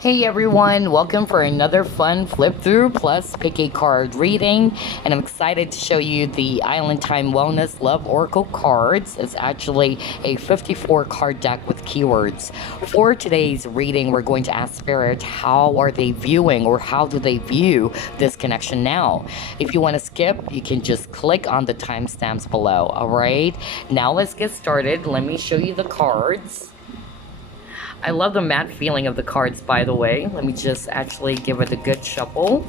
Hey everyone, welcome for another fun flip through plus pick a card reading, and I'm excited to show you the Island Time Wellness Love Oracle cards. It's actually a 54 card deck with keywords. For today's reading, we're going to ask Spirit, how are they viewing or how do they view this connection now? If you want to skip, you can just click on the timestamps below, alright? Now let's get started. Let me show you the cards. I love the matte feeling of the cards, by the way. Let me just actually give it a good shuffle.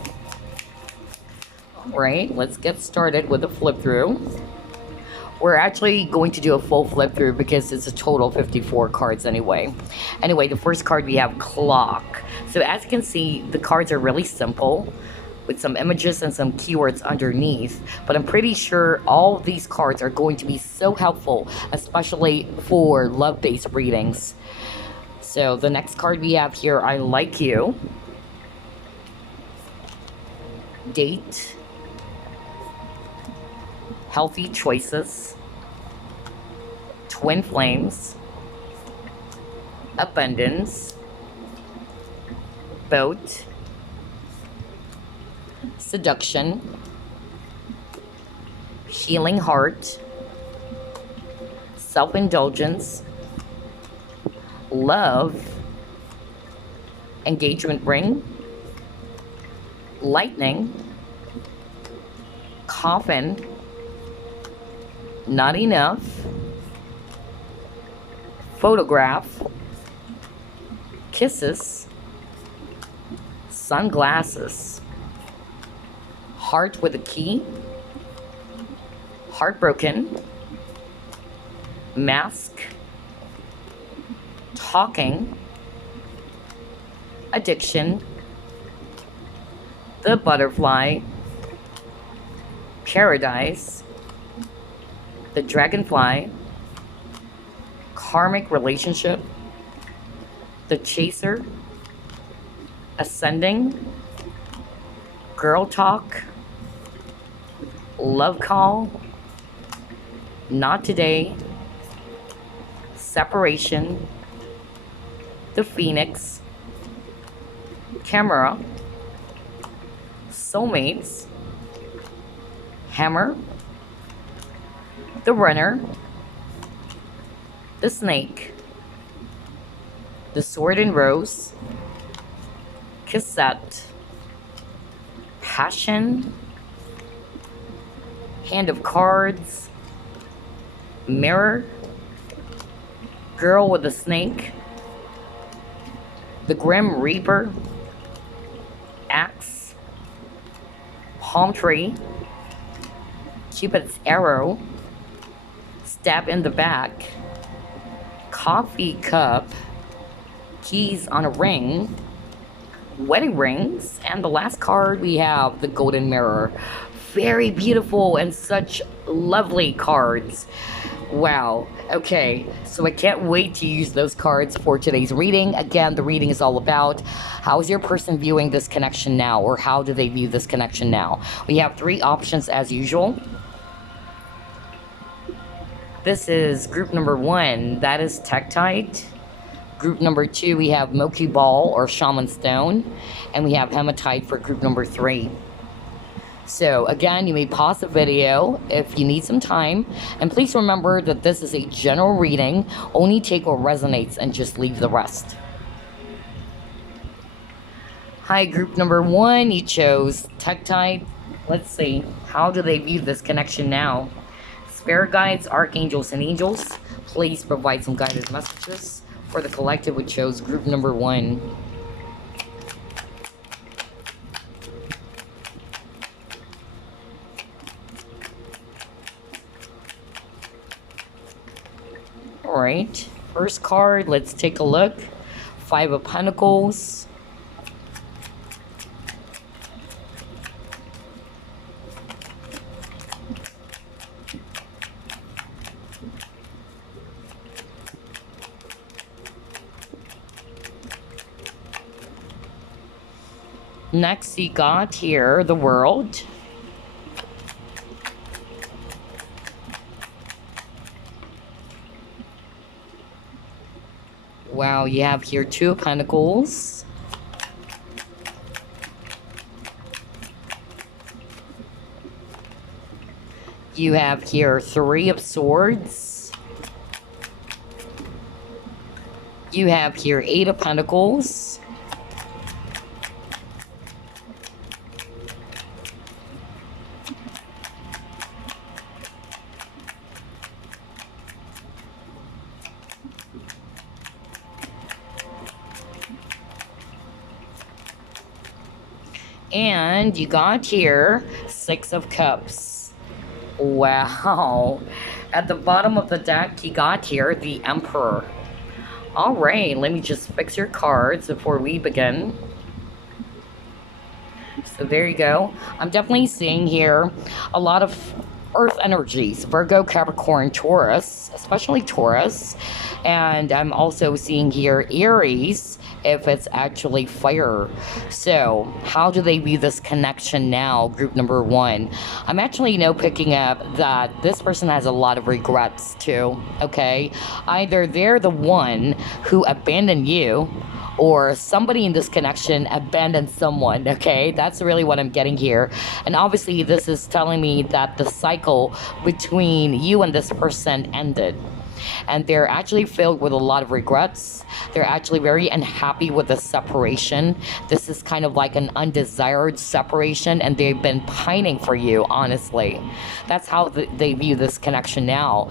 Alright, let's get started with the flip through. We're actually going to do a full flip through because it's a total 54 cards anyway. Anyway, the first card we have Clock. So as you can see, the cards are really simple with some images and some keywords underneath, but I'm pretty sure all of these cards are going to be so helpful, especially for love-based readings. So the next card we have here, I Like You, Date, Healthy Choices, Twin Flames, Abundance, Boat, Seduction, Healing Heart, Self-Indulgence, Love, Engagement Ring, Lightning, Coffin, Not Enough, Photograph, Kisses, Sunglasses, Heart with a Key, Heartbroken, Mask, Talking, Addiction, The Butterfly, Paradise, The Dragonfly, Karmic Relationship, The Chaser, Ascending, Girl Talk, Love Call, Not Today, Separation, The Phoenix, Camera, Soulmates, Hammer, The Runner, The Snake, The Sword and Rose, Cassette, Passion, Hand of Cards, Mirror, Girl with a Snake, The Grim Reaper, Axe, Palm Tree, Cupid's Arrow, Stab in the Back, Coffee Cup, Keys on a Ring, Wedding Rings, and the last card we have the Golden Mirror. Very beautiful and such lovely cards. Wow. Okay, so I can't wait to use those cards for today's reading. Again, the reading is all about how is your person viewing this connection now, or how do they view this connection now. We have three options as usual. This is group number 1, that is Tektite. Group number 2, we have Moqui Ball or Shaman Stone, and we have Hematite for group number 3. So again, you may pause the video if you need some time, and please remember that this is a general reading. Only take what resonates and just leave the rest. Hi, group number 1, you chose Tektite. Let's see, how do they view this connection now? Spirit guides, archangels, and angels, please provide some guided messages for the collective which chose group number 1. Alright, first card, let's take a look. 5 of Pentacles. Next, you got here the World. Wow, you have here 2 of Pentacles, You have here 3 of Swords. You have here 8 of Pentacles. And you got here 6 of Cups. Wow. At the bottom of the deck, you got here the Emperor. All right, let me just fix your cards before we begin. So there you go. I'm definitely seeing here a lot of Earth energies, Virgo, Capricorn, Taurus, especially Taurus. And I'm also seeing here Aries, if it's actually fire. So how do they view this connection now, group number 1? I'm actually, picking up that this person has a lot of regrets too, okay? Either they're the one who abandoned you, or somebody in this connection abandoned someone, okay? That's really what I'm getting here. And obviously this is telling me that the cycle between you and this person ended. And they're actually filled with a lot of regrets. They're actually very unhappy with the separation. This is kind of like an undesired separation, and they've been pining for you, honestly. That's how they view this connection now.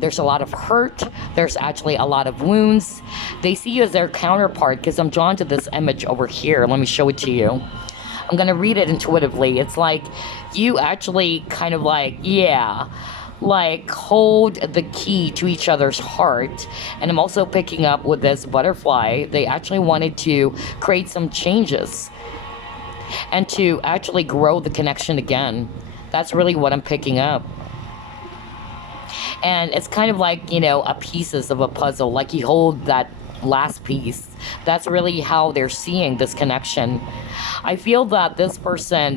There's a lot of hurt. There's actually a lot of wounds. They see you as their counterpart, because I'm drawn to this image over here. Let me show it to you. I'm going to read it intuitively. It's like you actually kind of hold the key to each other's heart. And I'm also picking up with this butterfly. They actually wanted to create some changes and to actually grow the connection again. That's really what I'm picking up. And it's kind of like, a pieces of a puzzle, like you hold that last piece. That's really how they're seeing this connection. I feel that this person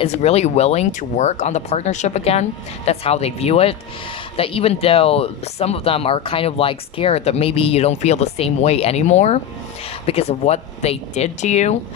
is really willing to work on the partnership again. That's how they view it. That even though some of them are kind of like scared that maybe you don't feel the same way anymore because of what they did to you,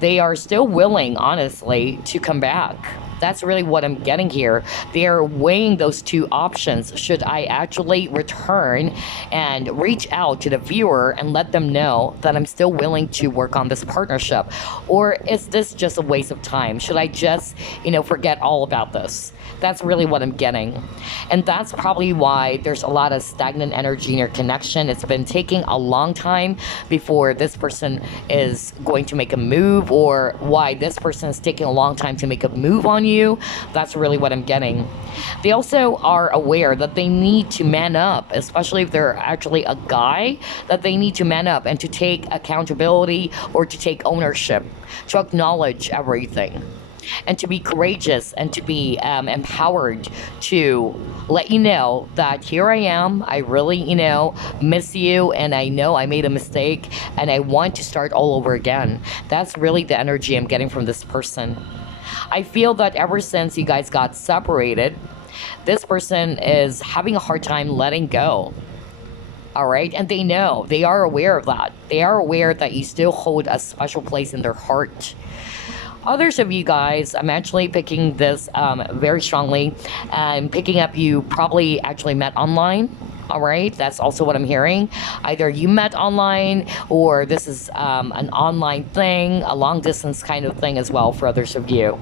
they are still willing, honestly, to come back. That's really what I'm getting here. They're weighing those 2 options. Should I actually return and reach out to the viewer and let them know that I'm still willing to work on this partnership? Or is this just a waste of time? Should I just, forget all about this? That's really what I'm getting. And that's probably why there's a lot of stagnant energy in your connection. It's been taking a long time before this person is going to make a move, or why this person is taking a long time to make a move on you. That's really what I'm getting. They also are aware that they need to man up, especially if they're actually a guy, that they need to man up and to take accountability or to take ownership, to acknowledge everything, and to be courageous and to be empowered to let you know that here I am. I really, miss you, and I know I made a mistake, and I want to start all over again. That's really the energy I'm getting from this person. I feel that ever since you guys got separated, this person is having a hard time letting go. All right, and they are aware of that. They are aware that you still hold a special place in their heart. Others of you guys, I'm actually picking this very strongly. I'm picking up you probably actually met online. All right, that's also what I'm hearing. Either you met online, or this is an online thing, a long distance kind of thing as well for others of you.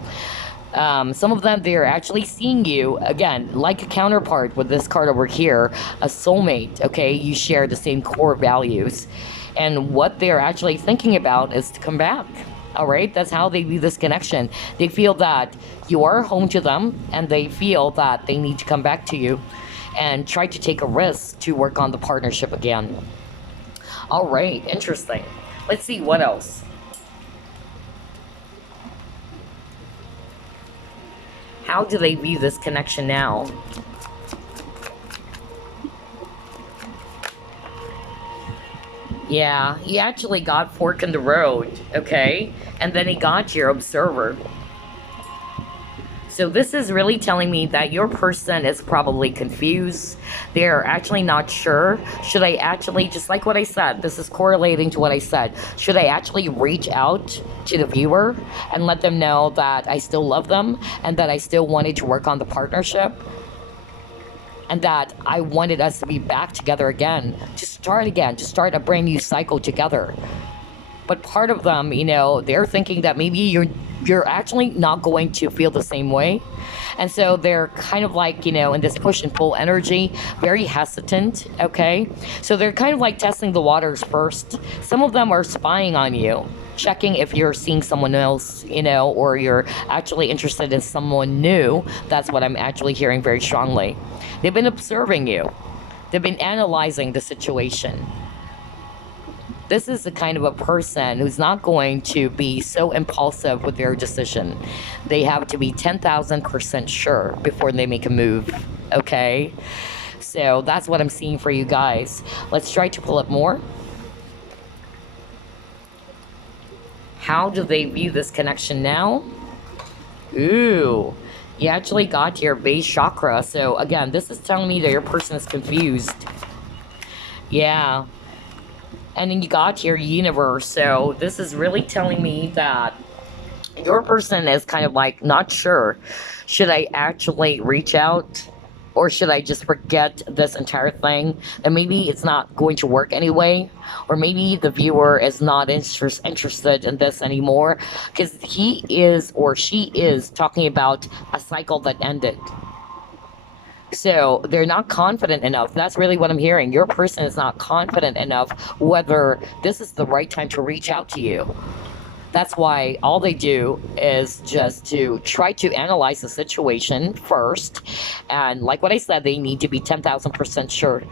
Some of them, they're actually seeing you, again, like a counterpart with this card over here, a soulmate, okay? You share the same core values. And what they're actually thinking about is to come back. All right, that's how they view this connection. They feel that you are home to them, and they feel that they need to come back to you and try to take a risk to work on the partnership again. All right, interesting. Let's see what else. How do they view this connection now? Yeah, he actually got fork in the road, okay? And then he got your observer. So this is really telling me that your person is probably confused. They're actually not sure. Should I actually, just like what I said, this is correlating to what I said. Should I actually reach out to the viewer and let them know that I still love them and that I still wanted to work on the partnership? And that I wanted us to be back together again, to start a brand new cycle together. But part of them, they're thinking that maybe you're actually not going to feel the same way. And so they're kind of like, in this push and pull energy, very hesitant, okay? So they're kind of like testing the waters first. Some of them are spying on you, checking if you're seeing someone else, or you're actually interested in someone new. That's what I'm actually hearing very strongly. They've been observing you. They've been analyzing the situation. This is the kind of a person who's not going to be so impulsive with their decision. They have to be 10,000% sure before they make a move, okay? So that's what I'm seeing for you guys. Let's try to pull up more. How do they view this connection now? Ooh, you actually got your base chakra. So again, this is telling me that your person is confused. Yeah. And then you got your universe. So this is really telling me that your person is kind of like not sure. Should I actually reach out? Or should I just forget this entire thing? And maybe it's not going to work anyway. Or maybe the viewer is not interested in this anymore. Because he is or she is talking about a cycle that ended. So they're not confident enough. That's really what I'm hearing. Your person is not confident enough whether this is the right time to reach out to you. That's why all they do is just to try to analyze the situation first. And like what I said, they need to be 10,000% sure.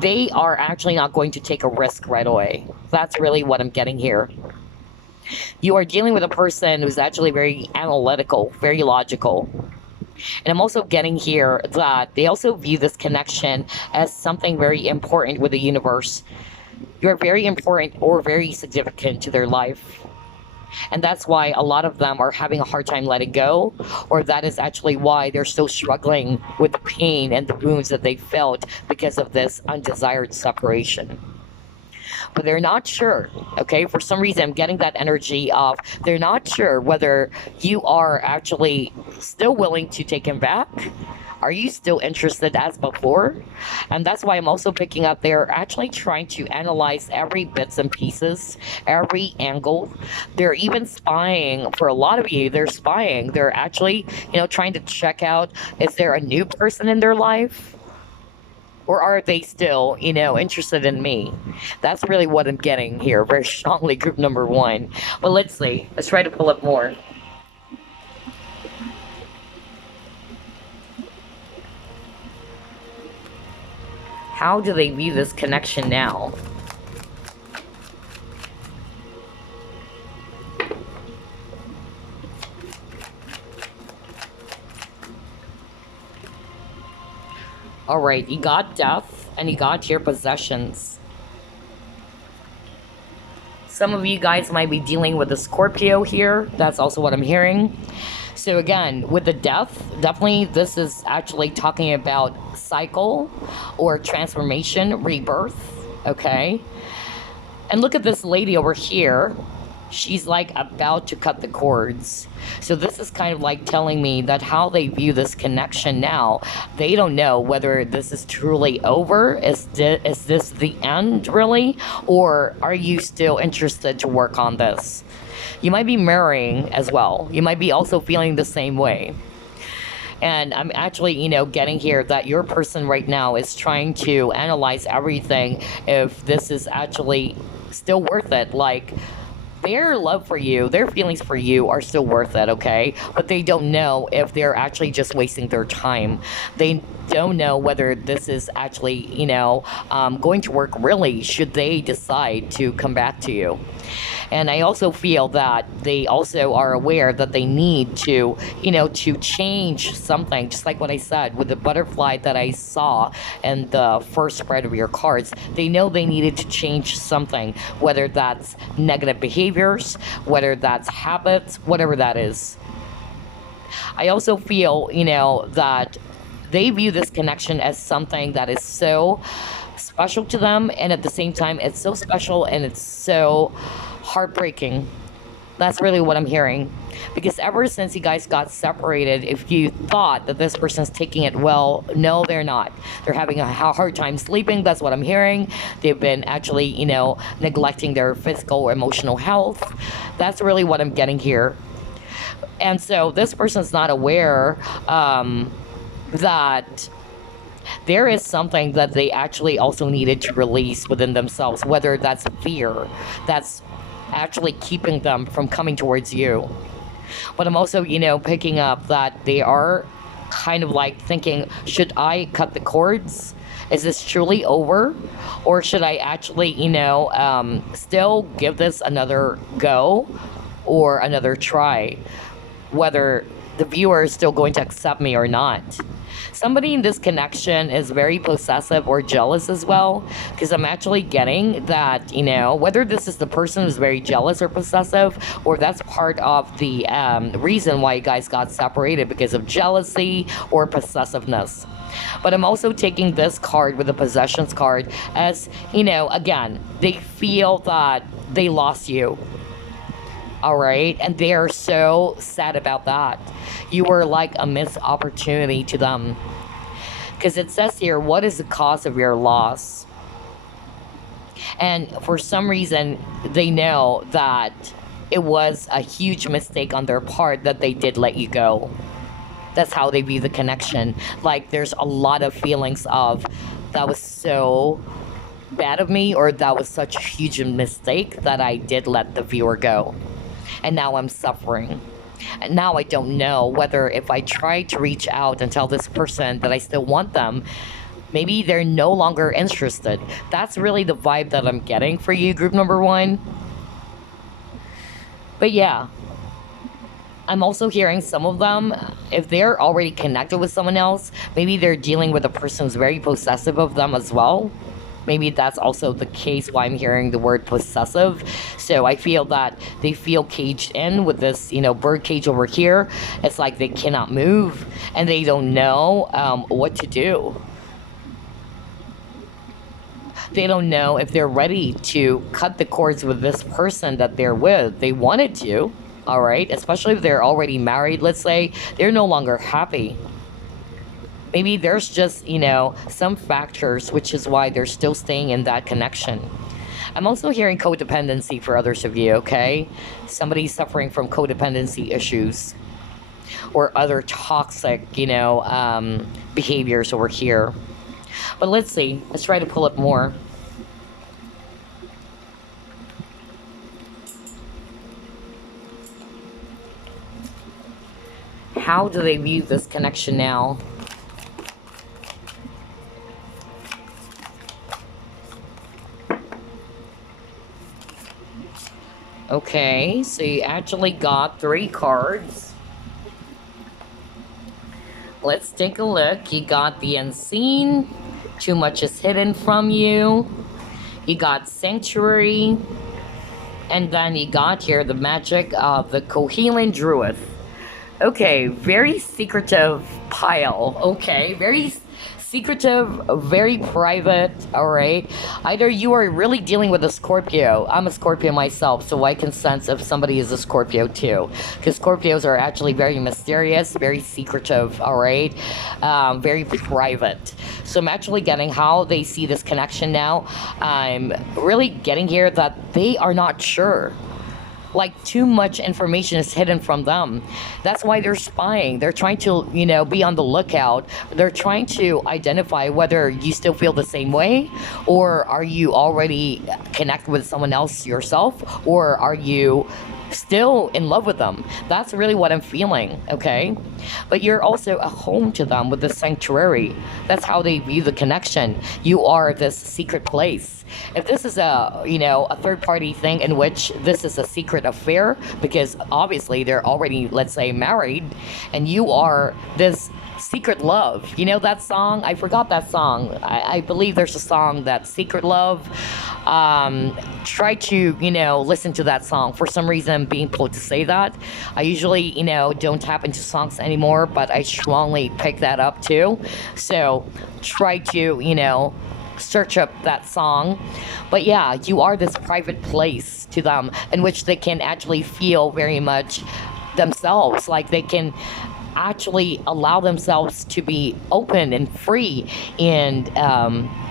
They are actually not going to take a risk right away. That's really what I'm getting here. You are dealing with a person who's actually very analytical, very logical. And I'm also getting here that they also view this connection as something very important with the universe. You're very important or very significant to their life. And that's why a lot of them are having a hard time letting go, or that is actually why they're still struggling with the pain and the wounds that they felt because of this undesired separation. But they're not sure, okay? For some reason, I'm getting that energy of they're not sure whether you are actually still willing to take him back. Are you still interested as before? And that's why I'm also picking up they're actually trying to analyze every bits and pieces, every angle. They're even spying. For a lot of you, they're spying. They're actually, trying to check out, is there a new person in their life? Or are they still, interested in me? That's really what I'm getting here, very strongly, group number one. But let's see. Let's try to pull up more. How do they view this connection now? Alright, you got death, and you got your possessions. Some of you guys might be dealing with a Scorpio here. That's also what I'm hearing. So again, with the death, definitely this is actually talking about cycle or transformation, rebirth, okay? And look at this lady over here. She's like about to cut the cords. So this is kind of like telling me that how they view this connection now, they don't know whether this is truly over. Is this the end really? Or are you still interested to work on this? You might be mirroring as well. You might be also feeling the same way. And I'm actually, getting here that your person right now is trying to analyze everything if this is actually still worth it. Like, their love for you, their feelings for you are still worth it, okay? But they don't know if they're actually just wasting their time. They don't know whether this is actually, going to work really, should they decide to come back to you. And I also feel that they also are aware that they need to, to change something, just like what I said with the butterfly that I saw in the first spread of your cards. They know they needed to change something, whether that's negative behaviors, whether that's habits, whatever that is. I also feel, that they view this connection as something that is so special to them, and at the same time, it's so special and it's so heartbreaking. That's really what I'm hearing. Because ever since you guys got separated, if you thought that this person's taking it well, no, they're not. They're having a hard time sleeping. That's what I'm hearing. They've been actually, neglecting their physical or emotional health. That's really what I'm getting here. And so this person's not aware that there is something that they actually also needed to release within themselves, whether that's fear that's actually keeping them from coming towards you. But I'm also, picking up that they are kind of like thinking, should I cut the cords? Is this truly over? Or should I actually, still give this another go or another try? Whether the viewer is still going to accept me or not. Somebody in this connection is very possessive or jealous as well, because I'm actually getting that, whether this is the person who's very jealous or possessive, or that's part of the reason why you guys got separated, because of jealousy or possessiveness. But I'm also taking this card with the possessions card as, again, they feel that they lost you. All right, and they are so sad about that. You were like a missed opportunity to them, because it says here, what is the cause of your loss? And for some reason they know that it was a huge mistake on their part that they did let you go. That's how they view the connection. Like, there's a lot of feelings of, that was so bad of me, or that was such a huge mistake that I did let the viewer go. And now I'm suffering. And now I don't know whether, if I try to reach out and tell this person that I still want them, maybe they're no longer interested. That's really the vibe that I'm getting for you, group number 1. But yeah, I'm also hearing some of them, if they're already connected with someone else, maybe they're dealing with a person who's very possessive of them as well. Maybe that's also the case why I'm hearing the word possessive. So I feel that they feel caged in with this, bird cage over here. It's like they cannot move and they don't know what to do. They don't know if they're ready to cut the cords with this person that they're with. They wanted to, all right? Especially if they're already married, let's say. They're no longer happy. Maybe there's just, some factors, which is why they're still staying in that connection. I'm also hearing codependency for others of you, okay? Somebody's suffering from codependency issues or other toxic, behaviors over here. But let's see. Let's try to pull up more. How do they view this connection now? Okay, so you actually got 3 cards. Let's take a look. You got the unseen. Too much is hidden from you. You got sanctuary. And then you got here the magic of the Kohelan Druid. Okay, very secretive pile. Okay, very secretive, very private, all right? Either you are really dealing with a Scorpio. I'm a Scorpio myself, so I can sense if somebody is a Scorpio too. Because Scorpios are actually very mysterious, very secretive, all right? Very private. So I'm actually getting how they see this connection now. I'm really getting here that they are not sure. Like, too much information is hidden from them. That's why they're spying. They're trying to, be on the lookout. They're trying to identify whether you still feel the same way, or are you already connected with someone else yourself, or are you still in love with them? That's really what I'm feeling, okay? But you're also a home to them with the sanctuary. That's how they view the connection. You are this secret place. If this is a third-party thing in which this is a secret affair, because obviously they're already, let's say, married, and you are this Secret Love. You know that song? I forgot that song. I believe there's a song that Secret Love. Try to, listen to that song. For some reason, I'm being told to say that. I usually, don't tap into songs anymore, but I strongly pick that up too. So try to, search up that song. But yeah, you are this private place to them in which they can actually feel very much themselves. Like they can actually allow themselves to be open and free. And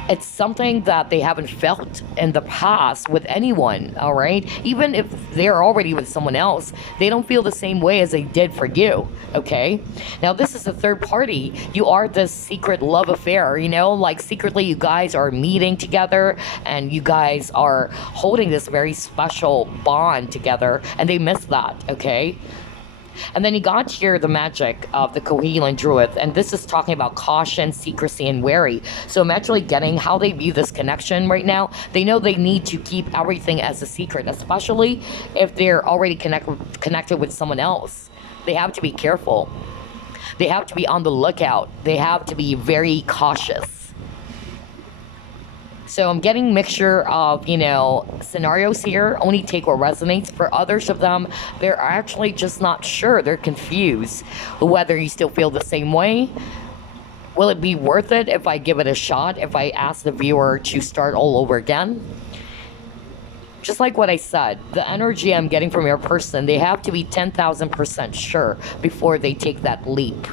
it's something that they haven't felt in the past with anyone, all right? Even if they're already with someone else, they don't feel the same way as they did for you, okay? Now, this is a third party. You are this secret love affair, like secretly you guys are meeting together and you guys are holding this very special bond together, and they miss that, okay? And then you got here the magic of the Kohelan Druid, and this is talking about caution, secrecy, and wary. So I'm actually getting how they view this connection right now. They know they need to keep everything as a secret, especially if they're already connected with someone else. They have to be careful. They have to be on the lookout. They have to be very cautious. So I'm getting mixture of, scenarios here. Only take what resonates. For others of them, they're actually just not sure. They're confused whether you still feel the same way. Will it be worth it if I give it a shot? If I ask the viewer to start all over again? Just like what I said, the energy I'm getting from your person, they have to be 10,000% sure before they take that leap.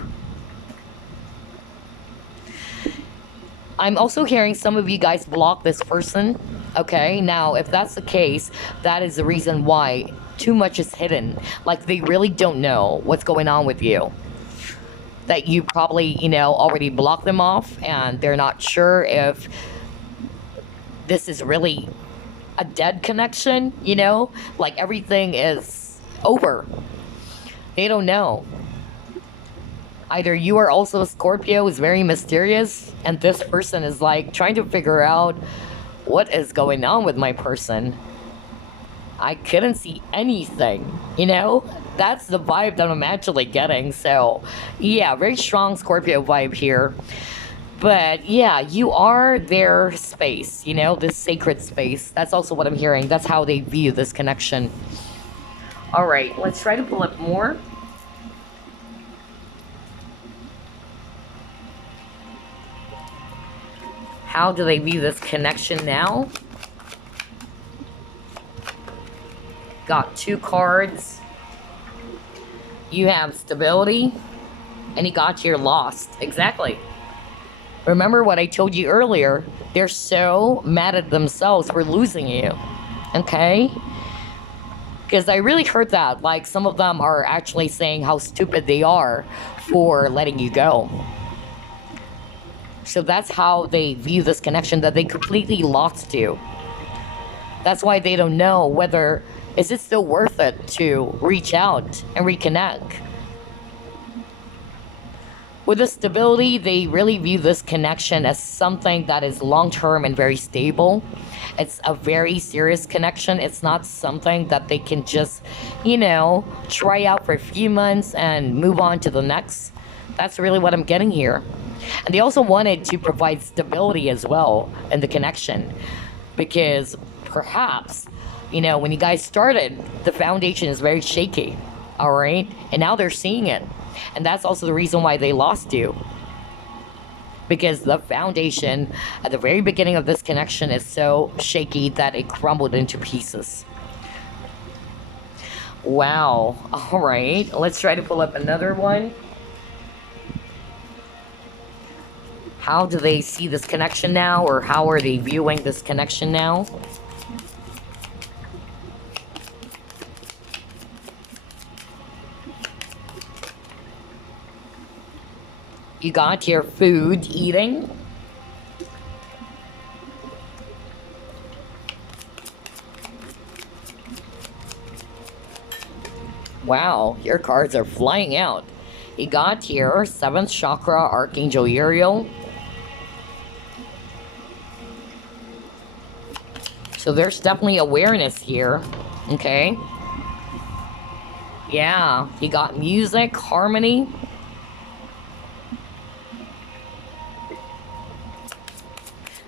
I'm also hearing some of you guys block this person, okay? Now, if that's the case, that is the reason why too much is hidden. Like, they really don't know what's going on with you. That you probably, already blocked them off, and they're not sure if this is really a dead connection, Like, everything is over. They don't know. Either you are also a Scorpio, is very mysterious, and this person is like trying to figure out what is going on with my person. I couldn't see anything, That's the vibe that I'm actually getting. So, yeah, very strong Scorpio vibe here. But yeah, you are their space, this sacred space. That's also what I'm hearing. That's how they view this connection. All right, let's try to pull up more. How do they view this connection now? Got 2 cards. You have stability, and you got your lost. Exactly. Remember what I told you earlier? They're so mad at themselves for losing you. Okay? Because I really heard that. Like, some of them are actually saying how stupid they are for letting you go. So that's how they view this connection, that they completely lost you. That's why they don't know whether, is it still worth it to reach out and reconnect? With the stability, they really view this connection as something that is long-term and very stable. It's a very serious connection. It's not something that they can just, try out for a few months and move on to the next. That's really what I'm getting here. And they also wanted to provide stability as well in the connection. Because perhaps, when you guys started, the foundation is very shaky. All right? And now they're seeing it. And that's also the reason why they lost you. Because the foundation at the very beginning of this connection is so shaky that it crumbled into pieces. Wow. All right. Let's try to pull up another one. How do they see this connection now, or how are they viewing this connection now? You got your food, eating. Wow, your cards are flying out. You got here 7th chakra, Archangel Uriel. So there's definitely awareness here, okay? Yeah, you got music, harmony.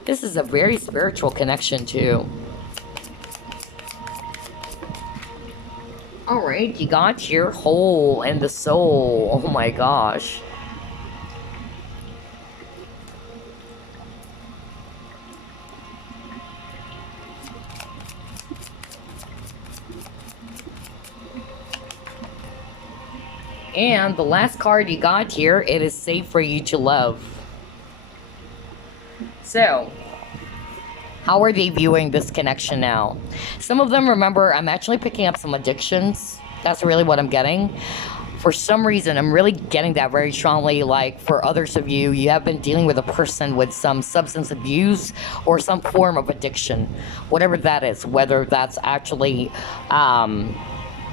This is a very spiritual connection too. Alright, you got your hole in the soul. Oh my gosh. And the last card you got here, it is safe for you to love. So, how are they viewing this connection now? Some of them, remember, I'm actually picking up some addictions. That's really what I'm getting. For some reason, I'm really getting that very strongly. Like for others of you, you have been dealing with a person with some substance abuse or some form of addiction, whatever that is, whether that's actually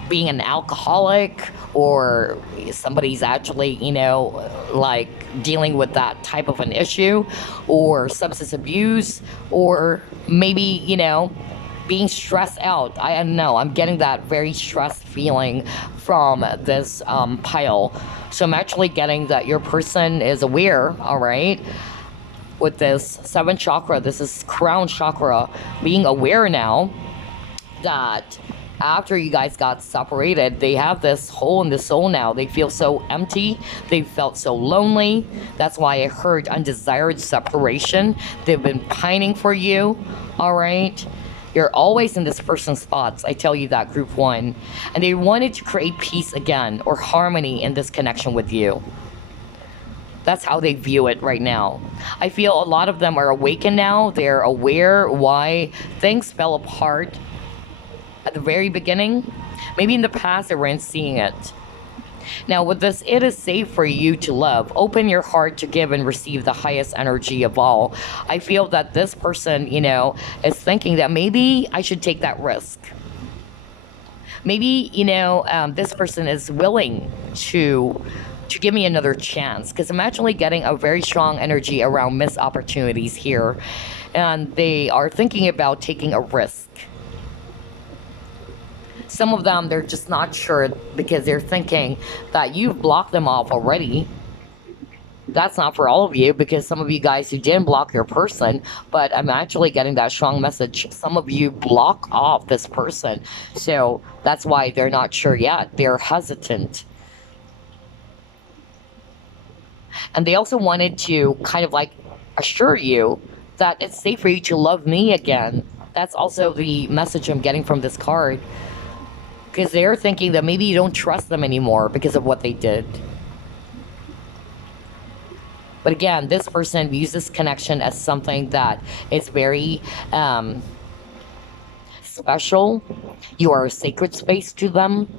being an alcoholic or somebody's actually, you know, like dealing with that type of an issue, or substance abuse, or maybe, you know, being stressed out. I don't know, I'm getting that very stressed feeling from this pile. So I'm actually getting that your person is aware, all right, with this 7th chakra, this is crown chakra, being aware now that after you guys got separated, they have this hole in the soul now. They feel so empty. They felt so lonely. That's why I heard undesired separation. They've been pining for you, all right? You're always in this person's thoughts. I tell you that, group 1. And they wanted to create peace again or harmony in this connection with you. That's how they view it right now. I feel a lot of them are awakened now. They're aware why things fell apart at the very beginning. Maybe in the past they weren't seeing it. Now with this, it is safe for you to love. Open your heart to give and receive the highest energy of all. I feel that this person, you know, is thinking that maybe I should take that risk. Maybe, you know, this person is willing to give me another chance, because I'm actually getting a very strong energy around missed opportunities here, and they are thinking about taking a risk. Some of them, they're just not sure because they're thinking that you've blocked them off already. That's not for all of you, because some of you guys who didn't block your person, but I'm actually getting that strong message. Some of you block off this person. So that's why they're not sure yet. They're hesitant. And they also wanted to kind of like assure you that it's safe for you to love me again. That's also the message I'm getting from this card. Because they're thinking that maybe you don't trust them anymore because of what they did. But again, this person views this connection as something that is very special. You are a sacred space to them.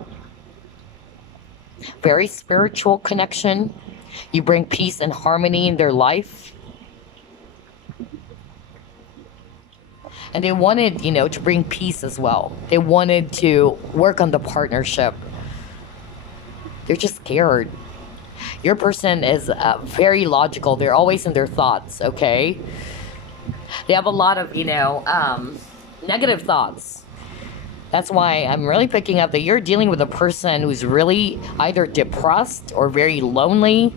Very spiritual connection. You bring peace and harmony in their life. And they wanted, you know, to bring peace as well. They wanted to work on the partnership. They're just scared. Your person is very logical. They're always in their thoughts, okay? They have a lot of, you know, negative thoughts. That's why I'm really picking up that you're dealing with a person who's really either depressed or very lonely.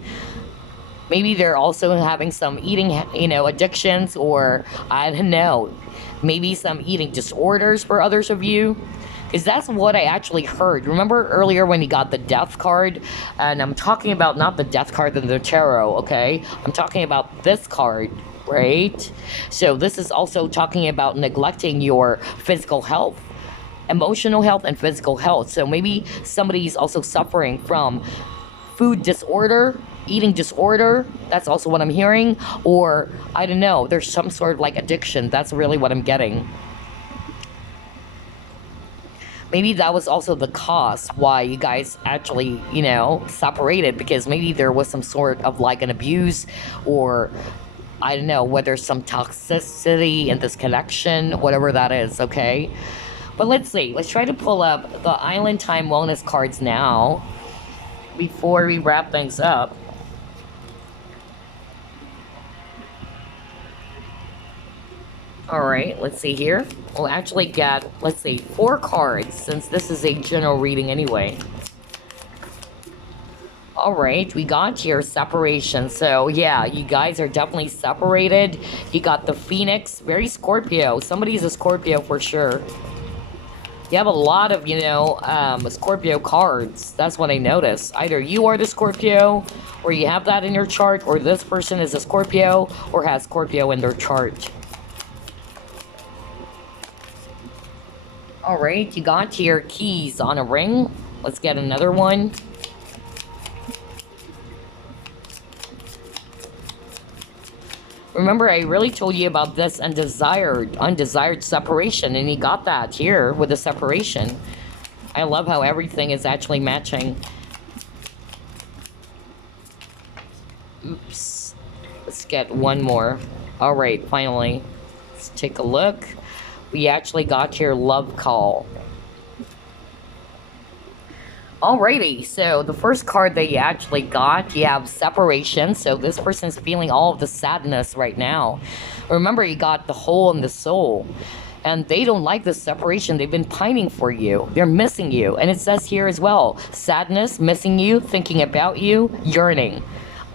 Maybe they're also having some eating, you know, addictions, or I don't know, maybe some eating disorders for others of you. Because that's what I actually heard. Remember earlier when you got the death card? And I'm talking about not the death card in the tarot, okay? I'm talking about this card, right? So this is also talking about neglecting your physical health, emotional health, and physical health. So maybe somebody's also suffering from food disorder, eating disorder. That's also what I'm hearing. Or, I don't know, there's some sort of like addiction. That's really what I'm getting. Maybe that was also the cause why you guys actually, you know, separated, because maybe there was some sort of like an abuse, or I don't know, whether some toxicity in this connection, whatever that is, okay? But let's see. Let's try to pull up the Island Time Wellness cards now before we wrap things up. Alright, let's see here. We'll actually get, let's see, 4 cards, since this is a general reading anyway. All right, we got here separation. So yeah, you guys are definitely separated. You got the Phoenix, very Scorpio. Somebody's a Scorpio for sure. You have a lot of, Scorpio cards. That's what I noticed. Either you are the Scorpio, or you have that in your chart, or this person is a Scorpio, or has Scorpio in their chart. All right, you got your keys on a ring. Let's get another one. Remember, I really told you about this undesired separation, and you got that here with the separation. I love how everything is actually matching. Oops. Let's get one more. All right, finally. Let's take a look. We actually got here love call. Alrighty, so the first card that you actually got, you have separation. So this person's feeling all of the sadness right now. Remember, you got the hole in the soul. And they don't like the separation. They've been pining for you. They're missing you. And it says here as well, sadness, missing you, thinking about you, yearning.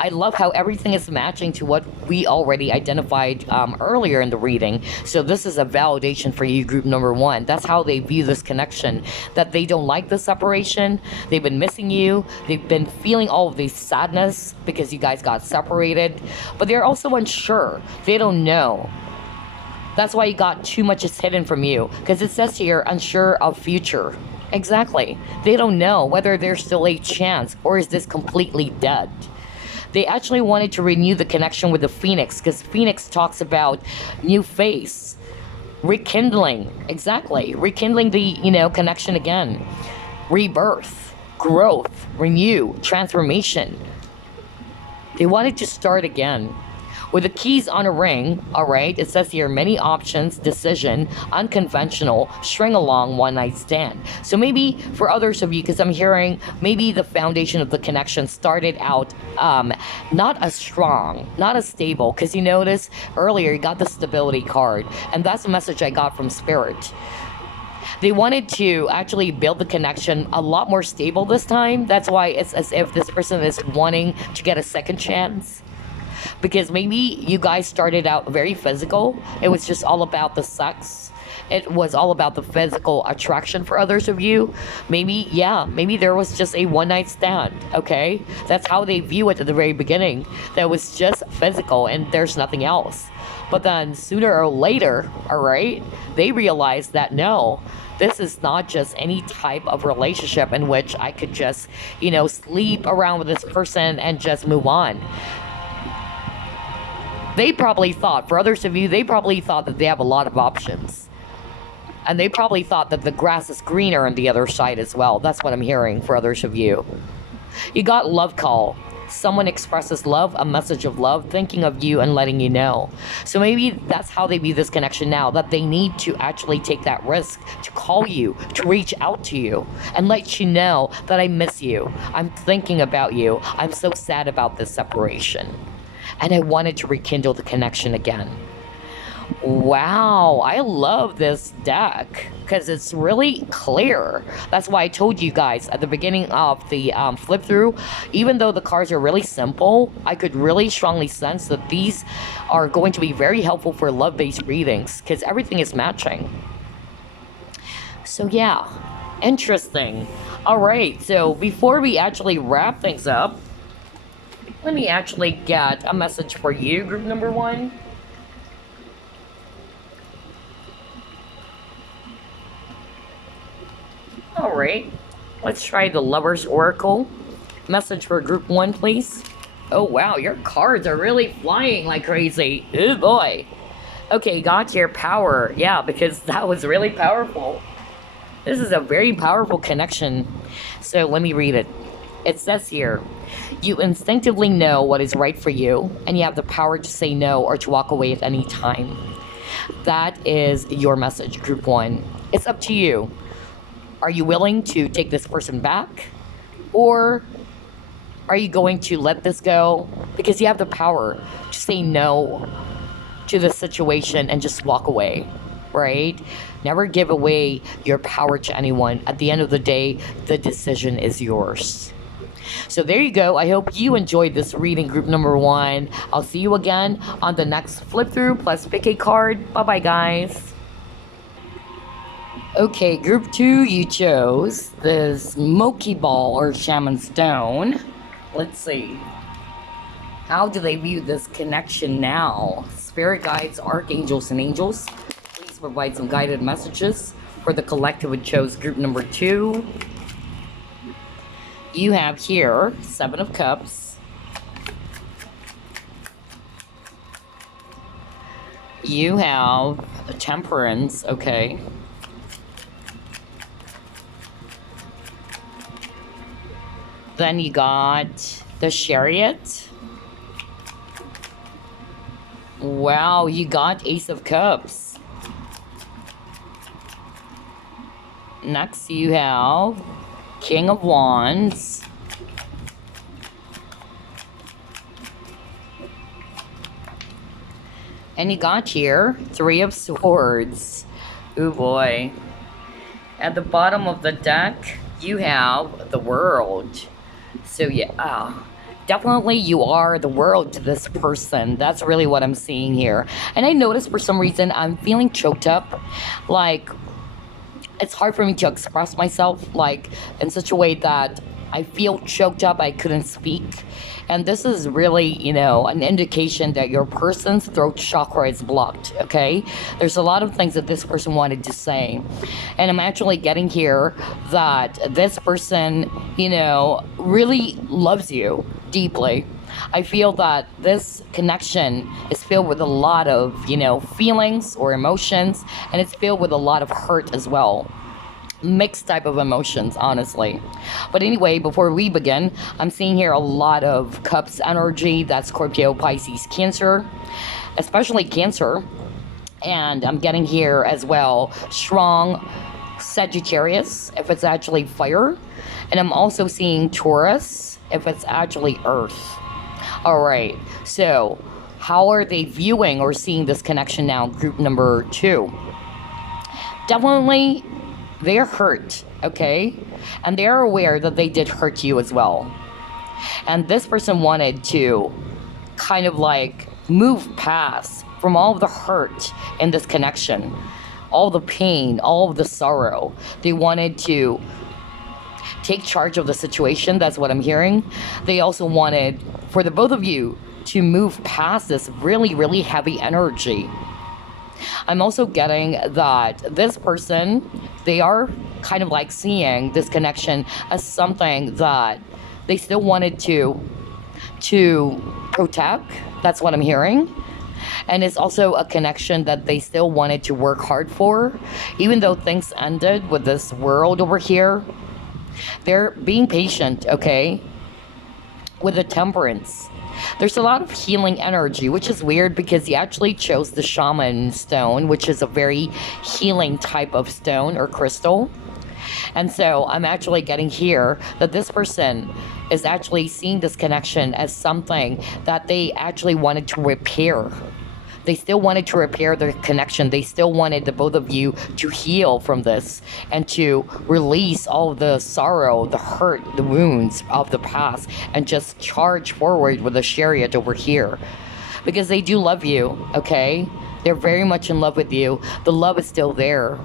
I love how everything is matching to what we already identified earlier in the reading. So this is a validation for you, group number one. That's how they view this connection, that they don't like the separation. They've been missing you. They've been feeling all of this sadness because you guys got separated. But they're also unsure. They don't know. That's why you got too much is hidden from you. Because it says here, unsure of future. Exactly. They don't know whether there's still a chance or is this completely dead. They actually wanted to renew the connection with the Phoenix because Phoenix talks about new face, rekindling, exactly, rekindling the, connection again, rebirth, growth, renew, transformation. They wanted to start again. With the keys on a ring, all right, it says here, many options, decision, unconventional, string along, one night stand. So maybe for others of you, because I'm hearing maybe the foundation of the connection started out not as strong, not as stable, because you notice earlier you got the stability card, and that's the message I got from Spirit. They wanted to actually build the connection a lot more stable this time. That's why it's as if this person is wanting to get a second chance. Because maybe you guys started out very physical. It was just all about the sex. It was all about the physical attraction for others of you. Maybe there was just a one-night stand, okay? That's how they view it at the very beginning. That was just physical and there's nothing else. But then sooner or later, all right, they realized that no, this is not just any type of relationship in which I could just, sleep around with this person and just move on. They probably thought, for others of you, they probably thought that they have a lot of options. And they probably thought that the grass is greener on the other side as well. That's what I'm hearing for others of you. You got love call. Someone expresses love, a message of love, thinking of you and letting you know. So maybe that's how they view this connection now, that they need to actually take that risk to call you, to reach out to you, and let you know that I miss you. I'm thinking about you. I'm so sad about this separation. And I wanted to rekindle the connection again. Wow, I love this deck because it's really clear. That's why I told you guys at the beginning of the flip through, even though the cards are really simple, I could really strongly sense that these are going to be very helpful for love-based readings because everything is matching. So yeah, interesting. All right, so before we actually wrap things up, let me actually get a message for you, group number one. Alright, let's try the Lover's Oracle. Message for group one, please. Oh wow, your cards are really flying like crazy. Oh boy. Okay, got your power. Yeah, because that was really powerful. This is a very powerful connection. So let me read it. It says here, you instinctively know what is right for you, and you have the power to say no or to walk away at any time. That is your message, group one. It's up to you. Are you willing to take this person back? Or are you going to let this go? Because you have the power to say no to the situation and just walk away, right? Never give away your power to anyone. At the end of the day, the decision is yours. So there you go. I hope you enjoyed this reading, group number 1. I'll see you again on the next flip through plus pick a card. Bye bye, guys. Okay, group 2, you chose this Moqui ball or Shaman stone. Let's see. How do they view this connection now? Spirit guides, archangels, and angels, please provide some guided messages for the collective who chose group number 2. You have here 7 of Cups. You have Temperance, okay. Then you got the Chariot. Wow, you got Ace of Cups. Next you have King of Wands. And you got here 3 of Swords. Oh boy. At the bottom of the deck, you have the World. So yeah, definitely you are the world to this person. That's really what I'm seeing here. And I noticed for some reason I'm feeling choked up. Like, it's hard for me to express myself, like, in such a way that I feel choked up, I couldn't speak. And this is really, you know, an indication that your person's throat chakra is blocked, okay? There's a lot of things that this person wanted to say. And I'm actually getting here that this person, you know, really loves you deeply. I feel that this connection is filled with a lot of, you know, feelings or emotions, and it's filled with a lot of hurt as well. Mixed type of emotions, honestly. But anyway, before we begin, I'm seeing here a lot of Cups energy. That's Scorpio, Pisces, Cancer, especially Cancer. And I'm getting here as well strong Sagittarius, if it's actually fire. And I'm also seeing Taurus, if it's actually earth. All right, so how are they viewing or seeing this connection now, group number 2? Definitely they're hurt, okay? And they're aware that they did hurt you as well. And this person wanted to kind of like move past from all of the hurt in this connection, all the pain, all of the sorrow. They wanted to take charge of the situation. That's what I'm hearing. They also wanted for the both of you to move past this really, really heavy energy. I'm also getting that this person, they are kind of like seeing this connection as something that they still wanted to protect. That's what I'm hearing. And it's also a connection that they still wanted to work hard for. Even though things ended with this world over here, they're being patient, okay? With the Temperance. There's a lot of healing energy, which is weird because you actually chose the Shaman stone, which is a very healing type of stone or crystal. And so I'm actually getting here that this person is actually seeing this connection as something that they actually wanted to repair. They still wanted to repair their connection. They still wanted the both of you to heal from this and to release all of the sorrow, the hurt, the wounds of the past, and just charge forward with the Chariot over here. Because they do love you, okay? They're very much in love with you. The love is still there.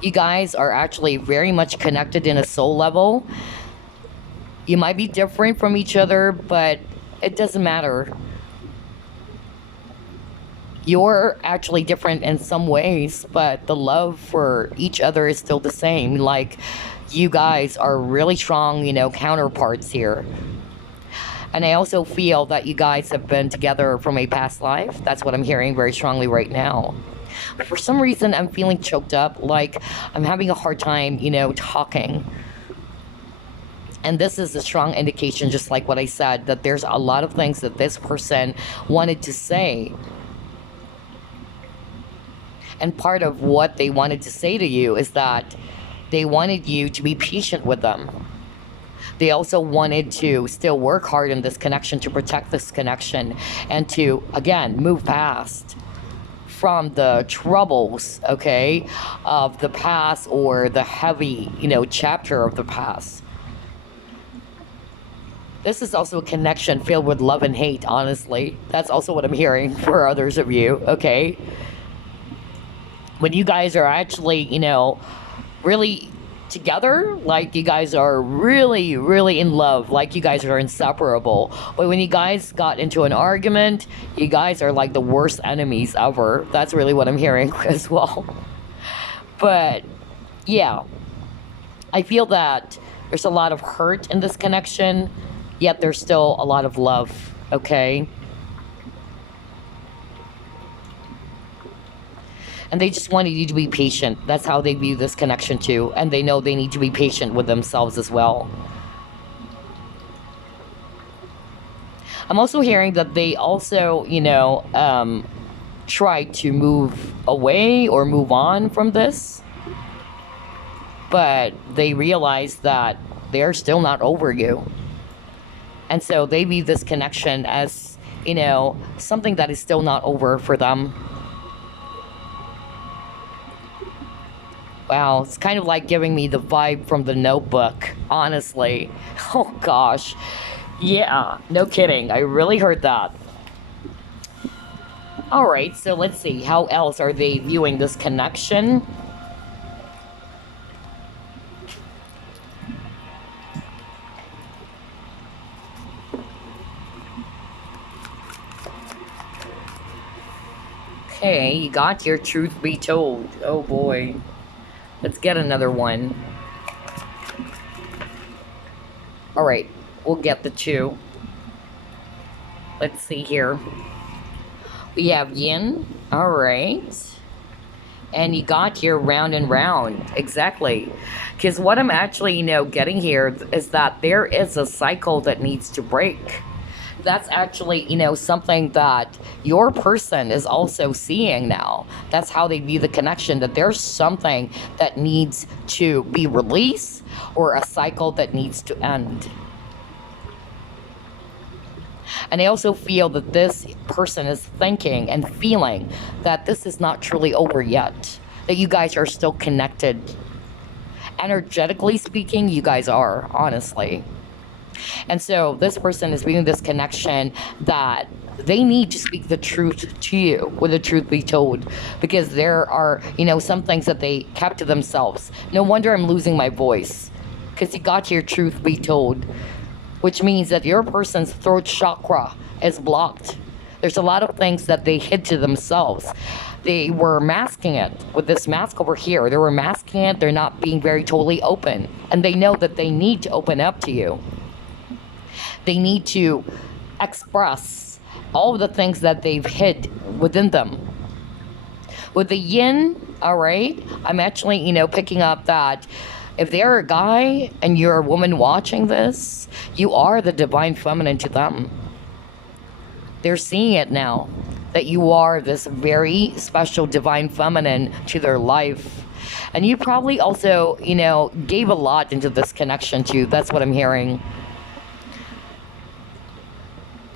You guys are actually very much connected in a soul level. You might be different from each other, but it doesn't matter. You're actually different in some ways, but the love for each other is still the same. Like, you guys are really strong, you know, counterparts here. And I also feel that you guys have been together from a past life. That's what I'm hearing very strongly right now. But for some reason, I'm feeling choked up, like I'm having a hard time, you know, talking. And this is a strong indication, just like what I said, that there's a lot of things that this person wanted to say. And part of what they wanted to say to you is that they wanted you to be patient with them. They also wanted to still work hard in this connection, to protect this connection, and to, again, move past from the troubles, okay, of the past, or the heavy, you know, chapter of the past. This is also a connection filled with love and hate, honestly. That's also what I'm hearing for others of you, okay? When you guys are actually, really together, like you guys are really, really in love, like you guys are inseparable. But when you guys got into an argument, you guys are like the worst enemies ever. That's really what I'm hearing as well. But yeah, I feel that there's a lot of hurt in this connection, yet there's still a lot of love, okay? And they just wanted you to be patient. That's how they view this connection too. And they know they need to be patient with themselves as well. I'm also hearing that they also, try to move away or move on from this. But they realize that they're still not over you. And so they view this connection as, something that is still not over for them. Wow, it's kind of like giving me the vibe from The Notebook, honestly. Oh gosh. Yeah, no kidding. I really heard that. Alright, so let's see. How else are they viewing this connection? Okay, you got your truth be told. Oh boy. Let's get another one. Alright, we'll get the 2. Let's see here. We have yin. Alright. And you got your round and round. Exactly. Because what I'm actually, getting here is that there is a cycle that needs to break. That's actually, something that your person is also seeing now. That's how they view the connection, that there's something that needs to be released or a cycle that needs to end. And I also feel that this person is thinking and feeling that this is not truly over yet, that you guys are still connected. Energetically speaking, you guys are, honestly. And so this person is viewing this connection that they need to speak the truth to you, with the truth be told, because there are, some things that they kept to themselves. No wonder I'm losing my voice, because you got your truth be told, which means that your person's throat chakra is blocked. There's a lot of things that they hid to themselves. They were masking it with this mask over here. They were masking it. They're not being very totally open. And they know that they need to open up to you. They need to express all of the things that they've hid within them. With the yin, all right, I'm actually, picking up that if they're a guy and you're a woman watching this, you are the divine feminine to them. They're seeing it now, that you are this very special divine feminine to their life. And you probably also, gave a lot into this connection too. That's what I'm hearing.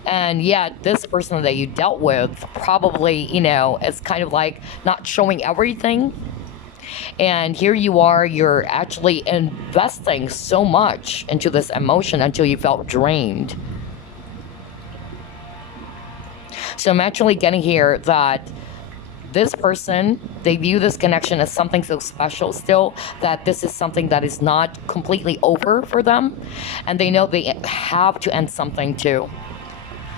And yet, this person that you dealt with probably, is kind of like not showing everything. And here you are, you're actually investing so much into this emotion until you felt drained. So I'm actually getting here that this person, they view this connection as something so special still, that this is something that is not completely over for them. And they know they have to end something too.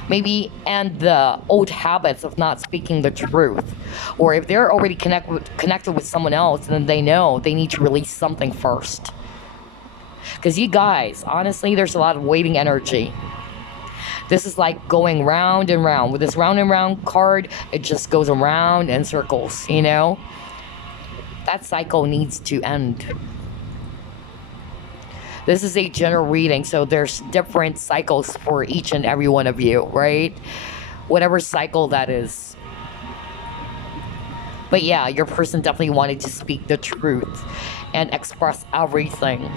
Maybe end the old habits of not speaking the truth. Or if they're already connected with someone else, then they know they need to release something first. Because you guys, honestly, there's a lot of waiting energy. This is like going round and round. With this round and round card, it just goes around in circles, That cycle needs to end. This is a general reading, so there's different cycles for each and every one of you, right? Whatever cycle that is. But yeah, your person definitely wanted to speak the truth and express everything